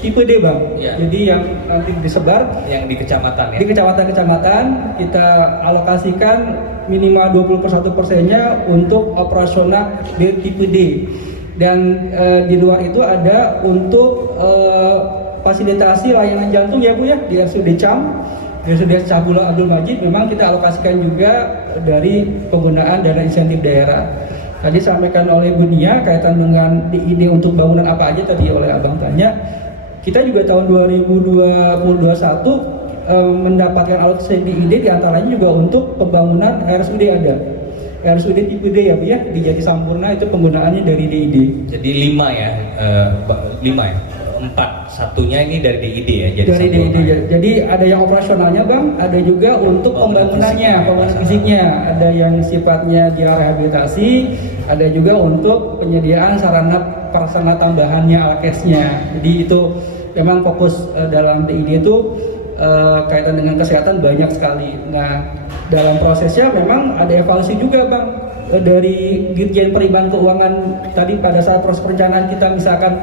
tipe D Bang. Ya. Jadi yang nanti disebar Yang di kecamatan ya? di kecamatan-kecamatan kita alokasikan minimal 21%-nya untuk operasional D tipe D. Dan di luar itu ada untuk fasilitasi layanan jantung ya Bu ya, di RSUD CAM, di RSUD Cabula Abdul Majid memang kita alokasikan juga dari penggunaan dana insentif daerah. Tadi sampaikan oleh Bu Nia kaitan dengan DID untuk bangunan apa aja tadi oleh Abang tanya. Kita juga tahun 2021 mendapatkan alokasi DID diantaranya juga untuk pembangunan RSUD ada. RSUD tipe D ya Bu ya, di Jati Sampurna itu penggunaannya dari DID. Jadi 5 ya? 5 ya? 4, satunya ini dari DID ya? Dari DID. Jadi ada yang operasionalnya Bang, ada juga untuk pembangunannya, pembangunan fisiknya. Ada yang sifatnya dia rehabilitasi, ada juga untuk penyediaan sarana prasarana tambahannya, alkesnya. Jadi itu memang fokus dalam DID itu kaitan dengan kesehatan banyak sekali. Nah, dalam prosesnya memang ada evaluasi juga Bang dari Dirjen Perimbangan Keuangan. Tadi pada saat proses perencanaan kita misalkan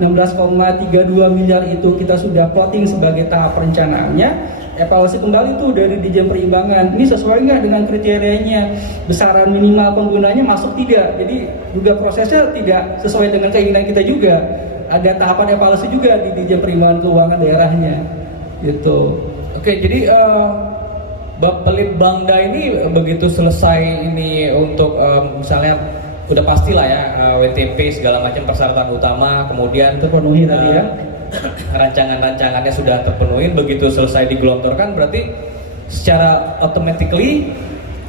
16,32 miliar itu kita sudah plotting sebagai tahap perencanaannya, evaluasi kembali tuh dari Dirjen Perimbangan, ini sesuai nggak dengan kriterianya, besaran minimal penggunanya masuk tidak. Jadi juga prosesnya tidak sesuai dengan keinginan kita juga, ada tahapan evaluasi juga di Dirjen Perimbangan Keuangan daerahnya gitu. Oke, jadi Bapelitbangda ini begitu selesai ini untuk misalnya udah pastilah ya WTP segala macam persyaratan utama kemudian terpenuhi tadi ya, rancangan-rancangannya sudah terpenuhi, begitu selesai digelontorkan berarti secara automatically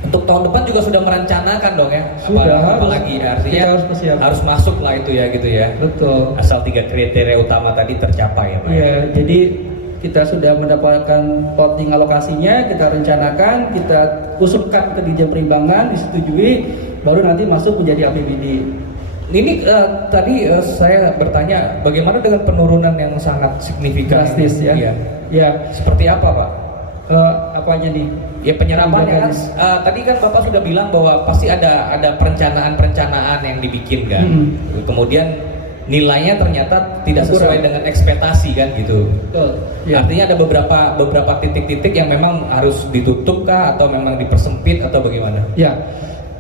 untuk tahun depan juga sudah merencanakan dong ya? Sudah, apalagi artinya harus masuk lah itu ya gitu ya. Betul. Asal 3 kriteria utama tadi tercapai ya Pak. Iya, jadi kita sudah mendapatkan plotting alokasinya, kita rencanakan, kita usulkan ke Dirjen Perimbangan, disetujui, baru nanti masuk menjadi APBD. Ini tadi saya bertanya bagaimana dengan penurunan yang sangat signifikan? Drastis ya? Iya. Ya. Seperti apa Pak? Apanya nih? Ya penyerapannya kan, tadi kan Bapak sudah bilang bahwa pasti ada perencanaan yang dibikin kan, kemudian nilainya ternyata tidak sesuai dengan ekspektasi kan gitu. Ya. Artinya ada beberapa titik-titik yang memang harus ditutup kah atau memang dipersempit atau bagaimana?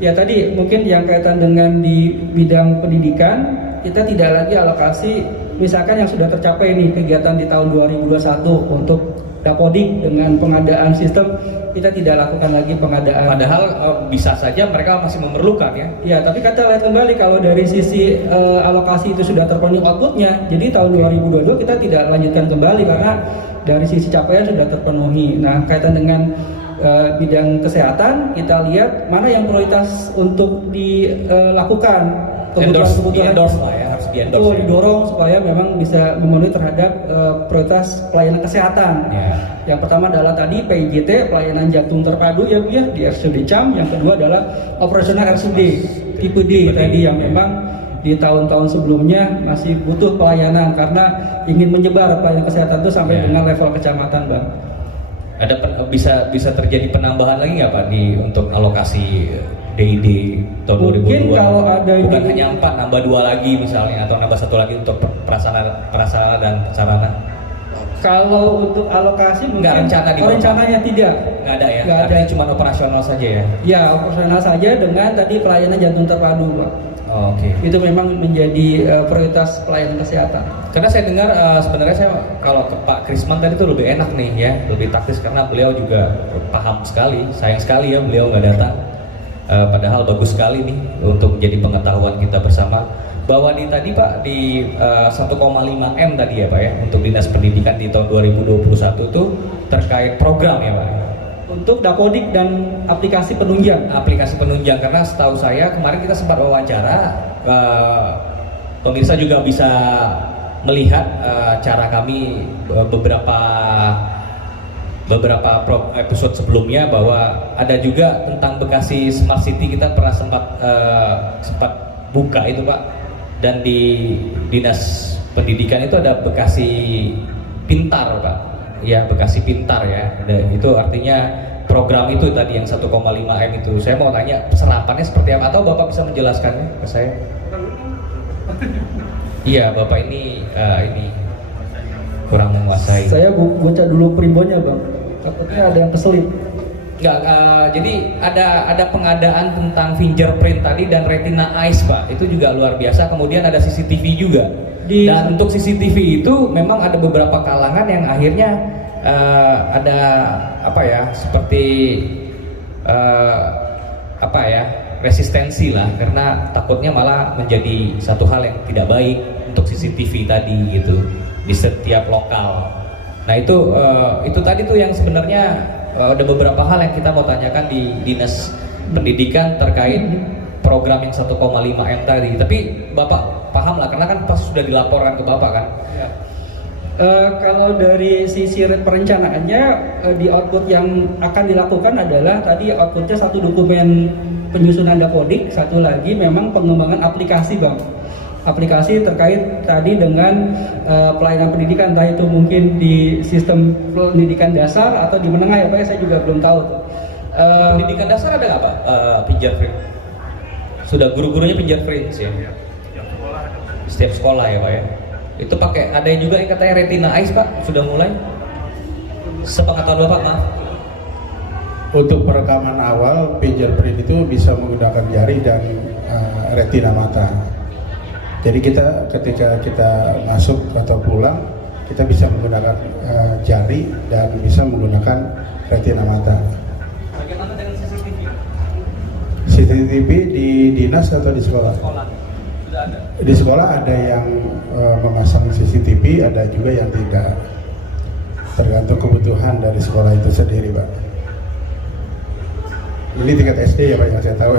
Ya tadi mungkin yang kaitan dengan di bidang pendidikan kita tidak lagi alokasi misalkan yang sudah tercapai nih kegiatan di tahun 2021 untuk Dapodik dengan pengadaan sistem, kita tidak lakukan lagi pengadaan. Padahal bisa saja mereka masih memerlukan ya. Ya, tapi kita lihat kembali kalau dari sisi alokasi itu sudah terpenuhi outputnya, jadi tahun 2022 kita tidak lanjutkan kembali karena dari sisi capaian sudah terpenuhi. Nah, kaitan dengan bidang kesehatan, kita lihat mana yang prioritas untuk dilakukan. Kebutuhan endorse lah ya, harus itu didorong supaya memang bisa memenuhi terhadap prioritas pelayanan kesehatan. Yang pertama adalah tadi PIJT, pelayanan jantung terpadu ya Bu ya, di RSUD CAM. Yang kedua adalah operasional RSUD tipe D tadi yang memang di tahun-tahun sebelumnya masih butuh pelayanan karena ingin menyebar pelayanan kesehatan itu sampai dengan level kecamatan Bang. Ada bisa terjadi penambahan lagi nggak Pak untuk alokasi DID tahun 2022? Mungkin kalau ada bukan hanya 4, nambah 2 lagi misalnya atau nambah 1 lagi untuk prasarana dan sarana. Kalau untuk alokasi mungkin Nggak rencana di bawah. rencananya tidak. Nggak ada ya? Nggak ada. Artinya cuma operasional saja ya? Ya, operasional saja dengan tadi pelayanan jantung terpadu, Pak. Oh, oke. Itu memang menjadi prioritas pelayanan kesehatan. Karena saya dengar sebenarnya saya kalau ke Pak Krisman tadi tuh lebih enak nih ya, lebih taktis karena beliau juga paham sekali. Sayang sekali ya beliau nggak datang. Padahal bagus sekali nih untuk menjadi pengetahuan kita bersama bahwa di tadi Pak di 1,5 M tadi ya Pak ya untuk Dinas Pendidikan di tahun 2021 tuh terkait program ya Pak. Untuk Dapodik dan aplikasi penunjang. Aplikasi penunjang karena setahu saya kemarin kita sempat wawancara, pemirsa juga bisa melihat cara kami beberapa episode sebelumnya bahwa ada juga tentang Bekasi Smart City. Kita pernah sempat buka itu Pak, dan di Dinas Pendidikan itu ada Bekasi Pintar Pak ya, Bekasi Pintar ya. Dan itu artinya program itu tadi yang 1,5 M itu. Saya mau tanya serapannya seperti apa, atau Bapak bisa menjelaskannya ke saya? Iya, Bapak ini kurang menguasai. Saya baca dulu primbonnya, Bang. Takutnya ada yang keselip. Enggak, jadi ada pengadaan tentang fingerprint tadi dan retina eyes Pak. Itu juga luar biasa. Kemudian ada CCTV juga. Dan untuk CCTV itu memang ada beberapa kalangan yang akhirnya ada apa ya, seperti resistensi lah, karena takutnya malah menjadi satu hal yang tidak baik untuk CCTV tadi gitu di setiap lokal. Nah itu tadi tuh yang sebenarnya ada beberapa hal yang kita mau tanyakan di Dinas Pendidikan terkait program yang 1,5 M tadi. Tapi Bapak paham lah, karena kan pas sudah dilaporkan ke Bapak kan. Ya. Kalau dari sisi perencanaannya, di output yang akan dilakukan adalah tadi outputnya satu dokumen penyusunan Dapodik, satu lagi memang pengembangan aplikasi Bang. Aplikasi terkait tadi dengan pelayanan pendidikan, entah itu mungkin di sistem pendidikan dasar atau di menengah ya Pak, saya juga belum tahu tuh. Pendidikan dasar ada nggak Pak fingerprint? Sudah guru-gurunya fingerprint ya? Setiap sekolah ya Pak ya? Itu pakai, ada juga yang katanya retina eyes Pak, sudah mulai? Sepengetahuan Bapak, maaf. Untuk perekaman awal, fingerprint itu bisa menggunakan jari dan retina mata. Jadi kita ketika kita masuk atau pulang, kita bisa menggunakan jari dan bisa menggunakan retina mata. Bagaimana dengan CCTV? CCTV di dinas atau di sekolah? Sekolah sudah ada. Di sekolah ada yang memasang CCTV, ada juga yang tidak. Tergantung kebutuhan dari sekolah itu sendiri, Pak. Ini tingkat SD ya Pak, yang saya tahu.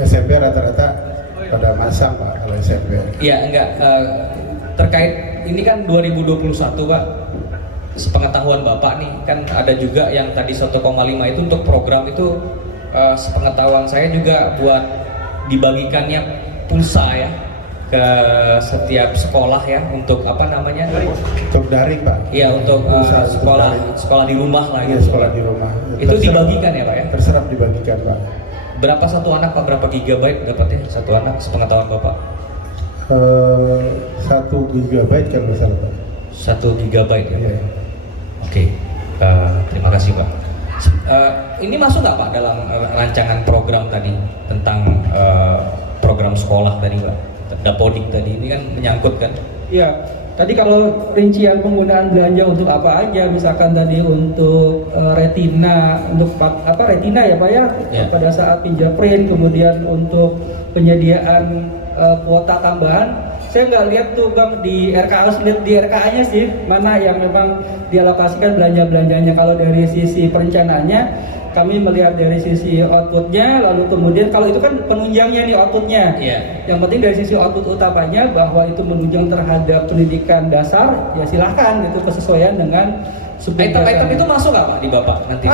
SMP rata-rata pada masang Pak kalau SMP. Iya, enggak. Terkait ini kan 2021 Pak, sepengetahuan Bapak nih, kan ada juga yang tadi 1,5 itu untuk program itu, sepengetahuan saya juga buat dibagikannya pulsa ya ke setiap sekolah ya, untuk apa namanya? Untuk daring Pak. Iya, untuk sekolah di rumah lah Iya, gitu. sekolah di rumah. Itu dibagikan ya Pak ya? Terserap dibagikan Pak. Berapa satu anak Pak? Berapa gigabyte dapatnya satu anak sepengetahuan Bapak? 1 gigabyte kalau nggak salah Pak. 1 gigabyte ya? Iya. Oke, terima kasih Pak. Ini masuk nggak Pak dalam rancangan program tadi tentang program sekolah tadi Pak? Dapodik tadi ini kan menyangkut kan? Ya, tadi kalau rincian penggunaan belanja untuk apa aja, misalkan tadi untuk retina, untuk retina ya Pak ya, Ya. pada saat fingerprint, kemudian untuk penyediaan kuota tambahan. Saya nggak lihat tuh Bang di RKA, lihat di RKA-nya sih mana yang memang dialokasikan belanja-belanjanya. Kalau dari sisi perencanaannya, kami melihat dari sisi outputnya, lalu kemudian kalau itu kan penunjangnya nih outputnya. Iya. Yang penting dari sisi output utamanya bahwa itu menunjang terhadap pendidikan dasar, ya silahkan itu kesesuaian dengan Item-item itu masuk nggak Pak di Bapak nanti?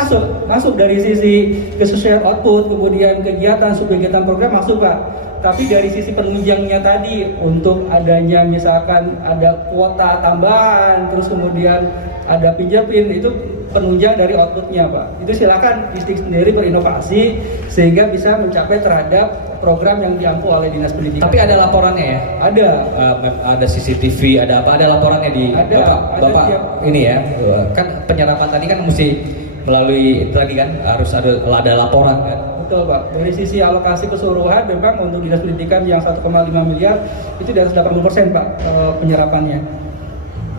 Masuk dari sisi kesesuaian output, kemudian kegiatan, subkegiatan program masuk Pak. Tapi dari sisi penunjangnya tadi untuk adanya misalkan ada kuota tambahan, terus kemudian ada fingerprint, itu penunjang dari outputnya Pak. Itu silakan Distrik sendiri berinovasi sehingga bisa mencapai terhadap program yang diampu oleh Dinas Pendidikan. Tapi ada laporannya ya? Ada. Ada CCTV, ada apa? Ada laporannya di Ada Bapak tiap. ini ya. Kan penyerapan tadi kan mesti melalui tadi kan harus ada laporan kan. Betul Pak, dari sisi alokasi keseluruhan memang untuk Dinas Pendidikan yang 1,5 miliar itu di atas 80% Pak penyerapannya.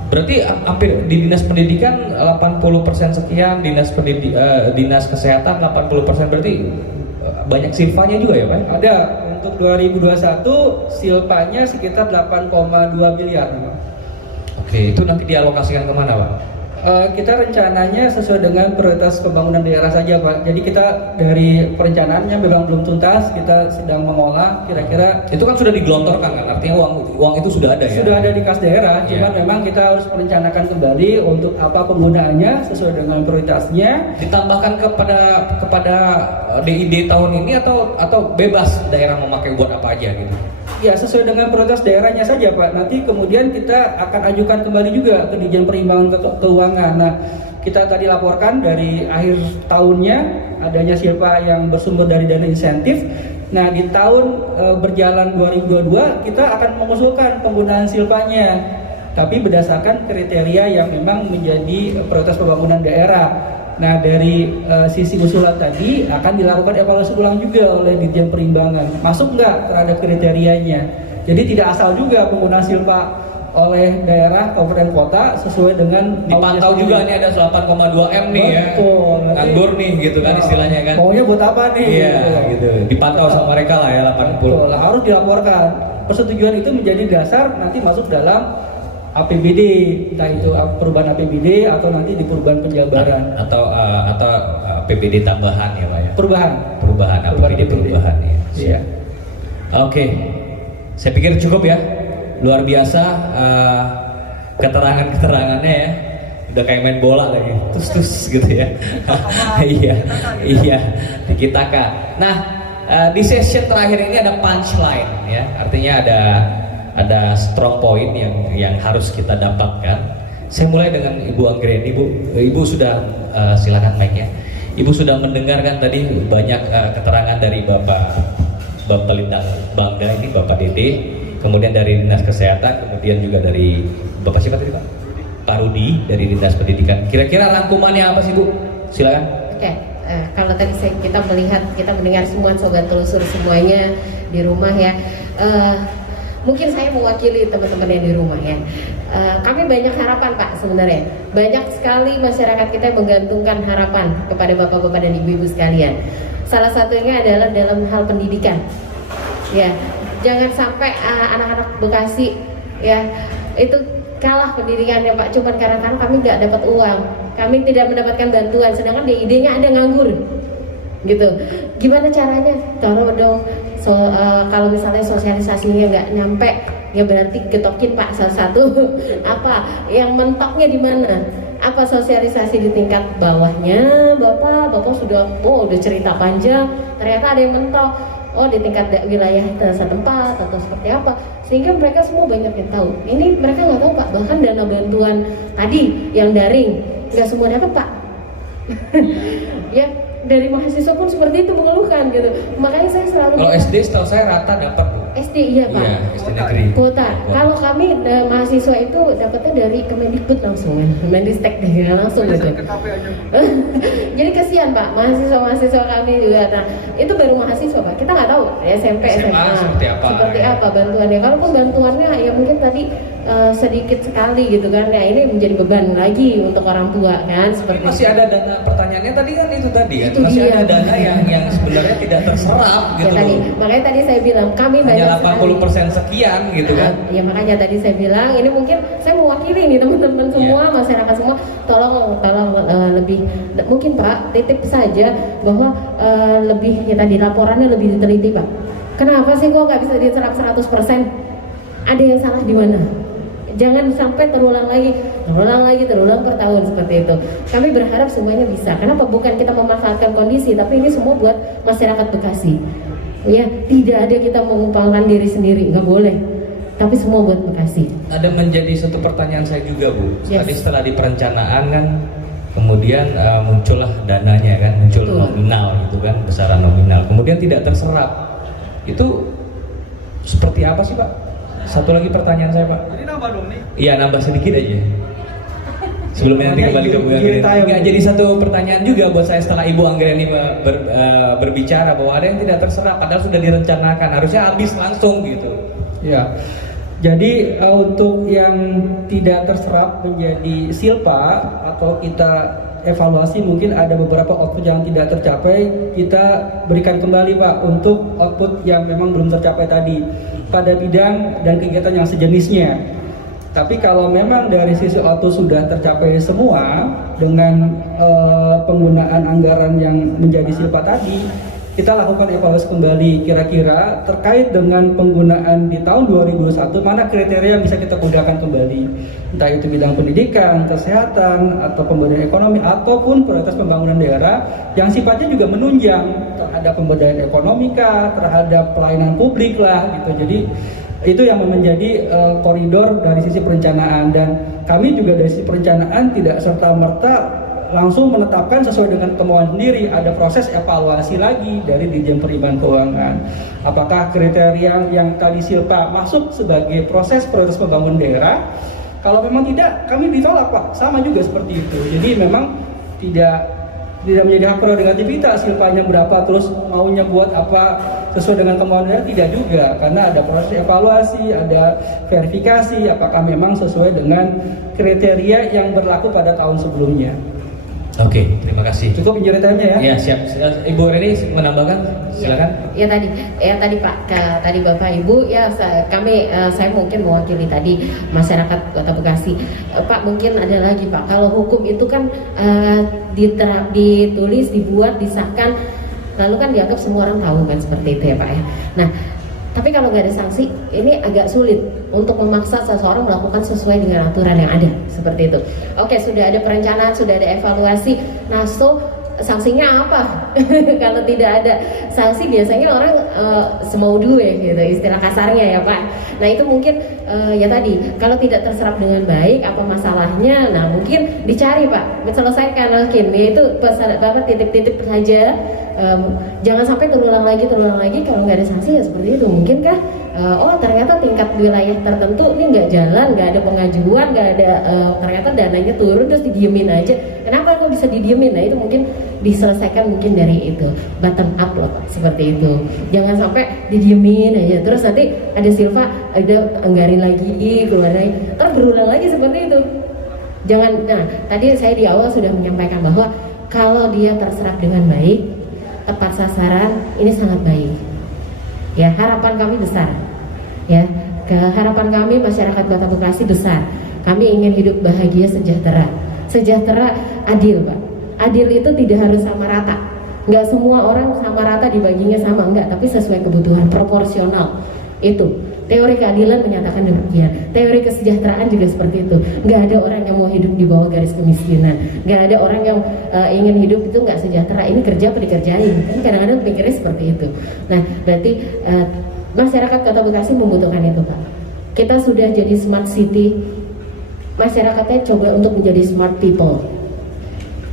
Berarti hampir di Dinas Pendidikan 80% sekian, Dinas Kesehatan 80%, berarti banyak silpanya juga ya Pak? Ada, untuk 2021 silpanya sekitar 8,2 miliar Pak. Oke, itu nanti dialokasikan kemana Pak? Kita rencananya sesuai dengan prioritas pembangunan daerah saja Pak. Jadi kita dari perencanaannya memang belum tuntas, kita sedang mengolah kira-kira. Itu kan sudah digelontorkan kan, artinya uang itu sudah ada ya? Sudah ada di kas daerah, cuman memang kita harus merencanakan kembali untuk apa penggunaannya sesuai dengan prioritasnya. Ditambahkan kepada DID tahun ini atau bebas daerah memakai buat apa aja gitu? Ya sesuai dengan prioritas daerahnya saja Pak. Nanti kemudian kita akan ajukan kembali juga ke Ditjen Perimbangan Keuangan. Nah kita tadi laporkan dari akhir tahunnya adanya silpa yang bersumber dari dana insentif. Nah di tahun berjalan 2022 kita akan mengusulkan penggunaan silpanya, tapi berdasarkan kriteria yang memang menjadi prioritas pembangunan daerah. Nah dari sisi usulan tadi akan dilakukan evaluasi ulang juga oleh Ditjen Perimbangan, masuk nggak terhadap kriterianya. Jadi tidak asal juga penggunaan silpa oleh daerah, kabupaten, kota sesuai dengan dipantau juga nih ada 8,2 M nih ya. Betul. Nganggur nih gitu kan istilahnya kan. Maunya buat apa nih? Iya gitu. Dipantau sama mereka lah ya 80. Betul, harus dilaporkan. Persetujuan itu menjadi dasar nanti masuk dalam APBD, entah itu perubahan APBD atau nanti di perubahan penjabaran atau APBD tambahan ya Pak ya. Perubahan APBD perubahan ya. Iya. Oke. Saya pikir cukup ya. Luar biasa keterangannya ya. Udah kayak main bola lagi. Terus gitu ya. Iya. Dikitakan. Nah, di session terakhir ini ada punchline ya. Artinya ada strong point yang harus kita dapatkan. Saya mulai dengan Ibu Anggreni. Ibu sudah silakan mic-nya. Ibu sudah mendengarkan tadi banyak keterangan dari Bapak Lindang Bangga ini, Bapak Dede, kemudian dari Dinas Kesehatan, kemudian juga dari Bapak siapa tadi Pak? Pak Rudi dari Dinas Pendidikan. Kira-kira rangkumannya apa sih Bu? Silakan. Oke. Kalau tadi kita mendengar semua sobat telusur semuanya di rumah ya. Mungkin saya mewakili teman-teman yang di rumah ya. Kami banyak harapan Pak sebenarnya. Banyak sekali masyarakat kita yang menggantungkan harapan kepada bapak-bapak dan ibu-ibu sekalian. Salah satunya adalah dalam hal pendidikan. Ya, jangan sampai anak-anak Bekasi ya itu kalah pendidikannya Pak. Cuman karena kami nggak dapat uang, kami tidak mendapatkan bantuan. Sedangkan di idenya ada nganggur. Gitu. Gimana caranya? Taruh dong. Kalau misalnya sosialisasinya nggak nyampe, ya berarti getokin Pak salah satu apa yang mentoknya di mana? Apa sosialisasi di tingkat bawahnya? Bapak udah cerita panjang, ternyata ada yang mentok. Oh di tingkat wilayah setempat atau seperti apa, sehingga mereka semua banyak yang tahu. Ini mereka nggak tahu Pak, bahkan dana bantuan tadi yang daring nggak semua dapat Pak. Ya. Dari mahasiswa pun seperti itu mengeluhkan gitu. Makanya saya selalu kalau SD setahu saya rata dapat Bu. SD iya Pak. Iya, SD negeri. Kuota. Kalau kami mahasiswa itu dapatnya dari Kemendikbud langsung kan. Mendistek langsung gitu. Jadi kasihan Pak, mahasiswa kami juga. Nah, itu baru mahasiswa Pak. Kita nggak tahu SMP, SMA seperti apa bantuannya. Kalaupun bantuannya ya mungkin tadi sedikit sekali gitu kan. Ya ini menjadi beban lagi untuk orang tua kan seperti masih itu. ada dana pertanyaannya tadi kan itu tadi kan. Itu masih dia. ada dana yang sebenarnya tidak terserap gitu Ya, loh. makanya tadi saya bilang kami hanya banyak 80% sekian gitu kan. Ya makanya tadi saya bilang ini mungkin saya mewakili nih teman-teman semua, masyarakat semua, tolong lebih mungkin Pak titip saja bahwa lebih kita di laporannya lebih diteliti Pak. Kenapa sih kok nggak bisa diserap 100%? Ada yang salah di mana? Jangan sampai terulang per tahun seperti itu. Kami berharap semuanya bisa. Kenapa? Bukan kita memanfaatkan kondisi, tapi ini semua buat masyarakat Bekasi. Ya, tidak ada kita mengumpulkan diri sendiri, nggak boleh. Tapi semua buat Bekasi. Ada menjadi satu pertanyaan saya juga Bu. Yes. Tadi setelah di perencanaan kan, kemudian muncullah dananya kan, muncul Betul. nominal gitu kan, besaran nominal. Kemudian tidak terserap. Itu seperti apa sih Pak? Satu lagi pertanyaan saya Pak. Jadi nambah dong nih. Iya, nambah sedikit aja. Sebelumnya nanti kembali ke Bu Anggreni. Nggak, jadi satu pertanyaan juga buat saya setelah Ibu Anggreni berbicara bahwa ada yang tidak terserap padahal sudah direncanakan, harusnya habis langsung gitu. Ya. Jadi untuk yang tidak terserap menjadi silpa atau kita evaluasi, mungkin ada beberapa output yang tidak tercapai, kita berikan kembali Pak untuk output yang memang belum tercapai tadi pada bidang dan kegiatan yang sejenisnya. Tapi kalau memang dari sisi output sudah tercapai semua dengan penggunaan anggaran yang menjadi silpa tadi, kita lakukan evaluasi kembali kira-kira terkait dengan penggunaan di tahun 2021 mana kriteria yang bisa kita gunakan kembali, entah itu bidang pendidikan, kesehatan, atau pemberdayaan ekonomi, ataupun prioritas pembangunan daerah yang sifatnya juga menunjang terhadap pemberdayaan ekonomi kah, terhadap pelayanan publik lah gitu. Jadi itu yang menjadi koridor dari sisi perencanaan, dan kami juga dari sisi perencanaan tidak serta-merta langsung menetapkan sesuai dengan kemauan sendiri. Ada proses evaluasi lagi dari Ditjen Perimbangan Keuangan. Apakah kriteria yang tadi silpa masuk sebagai proses prioritas pembangunan daerah? Kalau memang tidak, kami ditolak Pak. Sama juga seperti itu. Jadi memang tidak menjadi hak prerogatif kita silpanya berapa terus maunya buat apa sesuai dengan kemauan daerah, tidak juga, karena ada proses evaluasi, ada verifikasi apakah memang sesuai dengan kriteria yang berlaku pada tahun sebelumnya. Oke, terima kasih. Cukup penjelasannya ya? Ya, siap. Ibu Reni menambahkan, silakan. Ya tadi Pak, tadi Bapak Ibu, ya saya mungkin mewakili tadi masyarakat Kota Bekasi. Pak, mungkin ada lagi Pak. Kalau hukum itu kan ditulis, dibuat, disahkan, lalu kan dianggap semua orang tahu kan, seperti itu ya Pak ya. Nah, tapi kalau nggak ada sanksi, ini agak sulit untuk memaksa seseorang melakukan sesuai dengan aturan yang ada, seperti itu. Oke, sudah ada perencanaan, sudah ada evaluasi. Nah, sanksinya apa? Kalau tidak ada sanksi, biasanya orang semau duwe gitu, istilah kasarnya ya Pak. Nah, itu mungkin ya tadi, kalau tidak terserap dengan baik, apa masalahnya? Nah, mungkin dicari Pak, selesaikan mungkin. Itu Bapak titip-titip saja. Jangan sampai terulang lagi. Kalau nggak ada sanksi ya seperti itu. Mungkinkah ternyata tingkat wilayah tertentu ini nggak jalan, nggak ada pengajuan, nggak ada ternyata dananya turun terus didiemin aja. Kenapa kok bisa didiemin? Nah, itu mungkin diselesaikan mungkin dari itu bottom up loh Pak, seperti itu. Jangan sampai didiemin aja terus nanti ada silpa, ada anggarin lagi, keluar lagi, terus berulang lagi seperti itu. Jangan. Nah, tadi saya di awal sudah menyampaikan bahwa kalau dia terserap dengan baik, tepat sasaran, ini sangat baik. Ya, harapan kami besar. Ya, harapan kami masyarakat Kota Bekasi besar. Kami ingin hidup bahagia, sejahtera, adil, Pak. Adil itu tidak harus sama rata. Enggak semua orang sama rata dibaginya sama, enggak, tapi sesuai kebutuhan, proporsional. Itu teori keadilan menyatakan demikian. Teori kesejahteraan juga seperti itu. Nggak ada orang yang mau hidup di bawah garis kemiskinan. Nggak ada orang yang ingin hidup itu nggak sejahtera. Ini kerja apa dikerjain? Kan kadang-kadang pikirnya seperti itu. Nah, berarti masyarakat Kota Bekasi membutuhkan itu, Pak. Kita sudah jadi smart city. Masyarakatnya coba untuk menjadi smart people.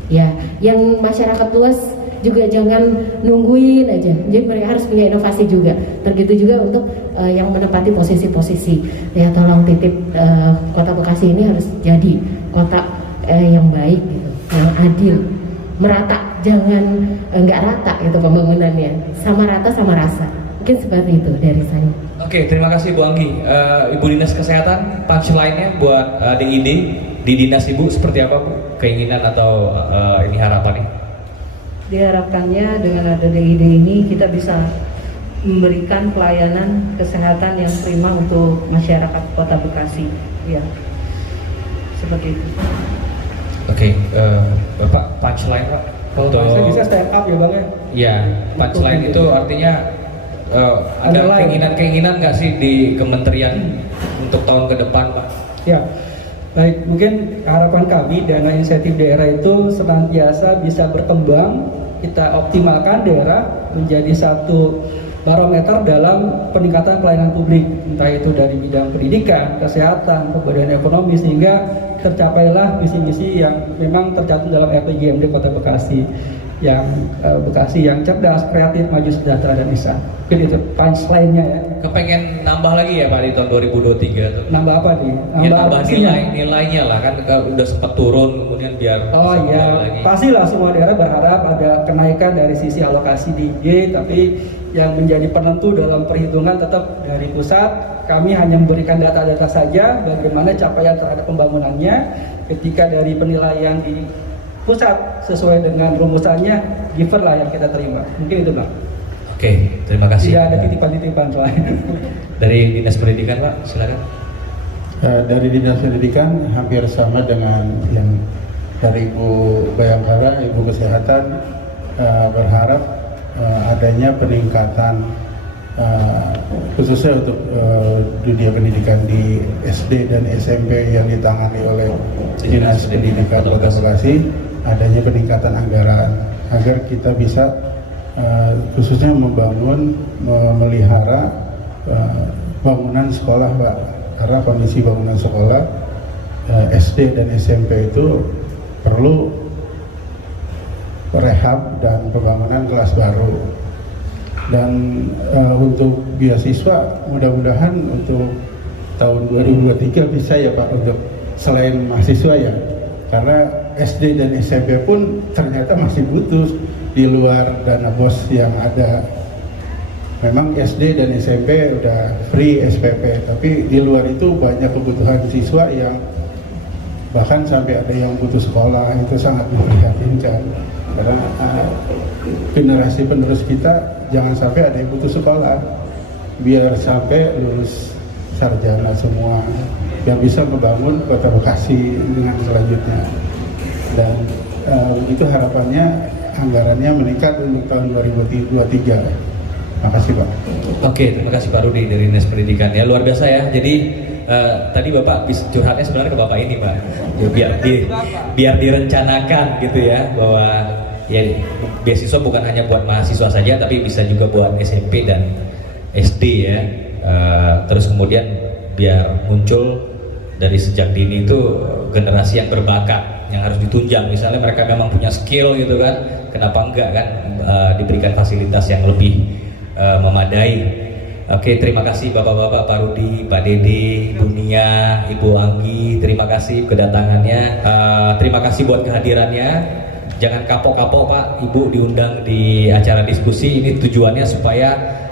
Ya, yang masyarakat luas juga jangan nungguin aja. Jadi mereka harus punya inovasi juga. Begitu juga untuk yang menempati posisi-posisi. Ya, tolong titip Kota Bekasi ini harus jadi kota yang baik gitu, yang adil, merata, jangan nggak rata gitu pembangunannya. Sama rata sama rasa. Mungkin seperti itu dari saya. Oke, terima kasih Bu Anggi. Ibu Dinas Kesehatan, punchline-nya buat DID di dinas Ibu seperti apa Bu? Keinginan atau ini harapannya? Diharapkannya dengan ada DID ini kita bisa memberikan pelayanan kesehatan yang prima untuk masyarakat Kota Bekasi. Ya, seperti itu. Oke, Bapak punchline Pak. Saya bisa stand up ya Bang ya? Ya, punchline itu artinya ada keinginan nggak sih di kementerian untuk tahun ke depan Pak? Ya, baik, mungkin harapan kami dana insentif daerah itu senantiasa bisa berkembang, kita optimalkan daerah menjadi satu barometer dalam peningkatan pelayanan publik, entah itu dari bidang pendidikan, kesehatan, pemberdayaan ekonomi, sehingga tercapailah visi-misi yang memang tercantum dalam RPJMD Kota Bekasi, yang Bekasi yang cerdas, kreatif, maju, sejahtera, dan bisa. Mungkin itu punchline-nya ya. Kepengen nambah lagi ya Pak di tahun 2023 tuh? Nambah apa nih? Ya, nambah opsinya? nilainya lah kan udah sempat turun, kemudian biar Oh bisa iya, kembali lagi. pastilah semua daerah berharap ada kenaikan dari sisi alokasi di IG, tapi yang menjadi penentu dalam perhitungan tetap dari pusat. Kami hanya memberikan data-data saja bagaimana capaian terhadap pembangunannya. Ketika dari penilaian di pusat sesuai dengan rumusannya, giver lah yang kita terima. Mungkin itu Bang. Oke, terima kasih. Tidak ada titipan-titipan soalnya. Dari Dinas Pendidikan Pak, silakan. Dari Dinas Pendidikan hampir sama dengan yang dari Ibu Bayangkara, Ibu Kesehatan, berharap adanya peningkatan khususnya untuk dunia pendidikan di SD dan SMP yang ditangani oleh Dinas Pendidikan Kota Bekasi, adanya peningkatan anggaran agar kita bisa khususnya membangun, memelihara bangunan sekolah Pak, karena kondisi bangunan sekolah SD dan SMP itu perlu rehab dan pembangunan kelas baru. Dan untuk beasiswa mudah-mudahan untuk tahun 2023 bisa ya Pak, untuk selain mahasiswa ya, karena SD dan SMP pun ternyata masih butuh di luar dana BOS yang ada. Memang SD dan SMP udah free SPP, tapi di luar itu banyak kebutuhan siswa yang bahkan sampai ada yang putus sekolah. Itu sangat memprihatinkan, karena generasi penerus kita jangan sampai ada yang putus sekolah, biar sampai lulus sarjana semua yang bisa membangun Kota Bekasi dengan selanjutnya. Dan itu harapannya anggarannya meningkat untuk tahun 2023. Terima kasih Pak. Oke, terima kasih Pak Rudi dari Dinas Pendidikan. Ya luar biasa ya. Jadi tadi Bapak curhatnya sebenarnya ke Bapak ini Pak. Ya, biar direncanakan gitu ya, bahwa ya beasiswa bukan hanya buat mahasiswa saja, tapi bisa juga buat SMP dan SD ya. Terus kemudian biar muncul dari sejak dini itu generasi yang berbakat, yang harus ditunjang. Misalnya mereka memang punya skill gitu kan, kenapa enggak kan diberikan fasilitas yang lebih memadai. Oke, terima kasih Bapak-bapak, Pak Rudi, Pak Dede, Ibu Nia, Ibu Anggi, terima kasih kedatangannya. Terima kasih buat kehadirannya. Jangan kapok-kapok Pak, Ibu diundang di acara diskusi ini, tujuannya supaya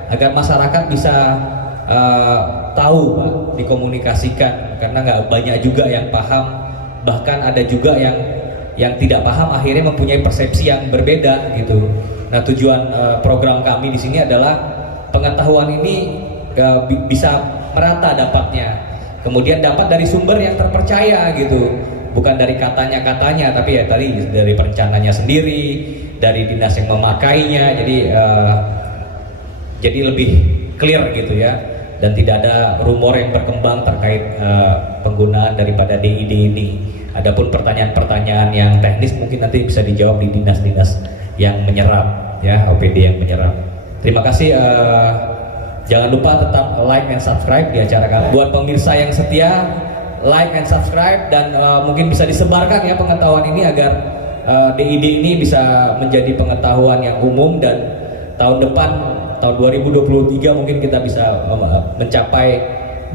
agar masyarakat bisa tahu Pak, dikomunikasikan, karena nggak banyak juga yang paham, bahkan ada juga yang tidak paham akhirnya mempunyai persepsi yang berbeda gitu. Nah, tujuan program kami di sini adalah pengetahuan ini bisa merata dapatnya, kemudian dapat dari sumber yang terpercaya gitu, bukan dari katanya-katanya, tapi ya tadi dari perencananya sendiri, dari dinas yang memakainya, jadi lebih clear gitu ya, dan tidak ada rumor yang berkembang terkait penggunaan daripada DID ini. Adapun pertanyaan-pertanyaan yang teknis mungkin nanti bisa dijawab di dinas-dinas yang menyerap ya, OPD yang menyerap. Terima kasih. Jangan lupa tetap like and subscribe di acara kami. Buat pemirsa yang setia, like and subscribe, dan mungkin bisa disebarkan ya pengetahuan ini agar DID ini bisa menjadi pengetahuan yang umum, dan tahun depan, tahun 2023 mungkin kita bisa mencapai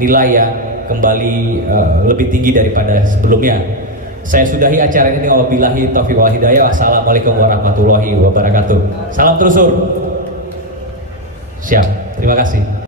nilai yang kembali lebih tinggi daripada sebelumnya. Saya sudahi acara ini dengan wabillahi taufiq wal hidayah. Wassalamualaikum warahmatullahi wabarakatuh. Salam terusur. Siap, terima kasih.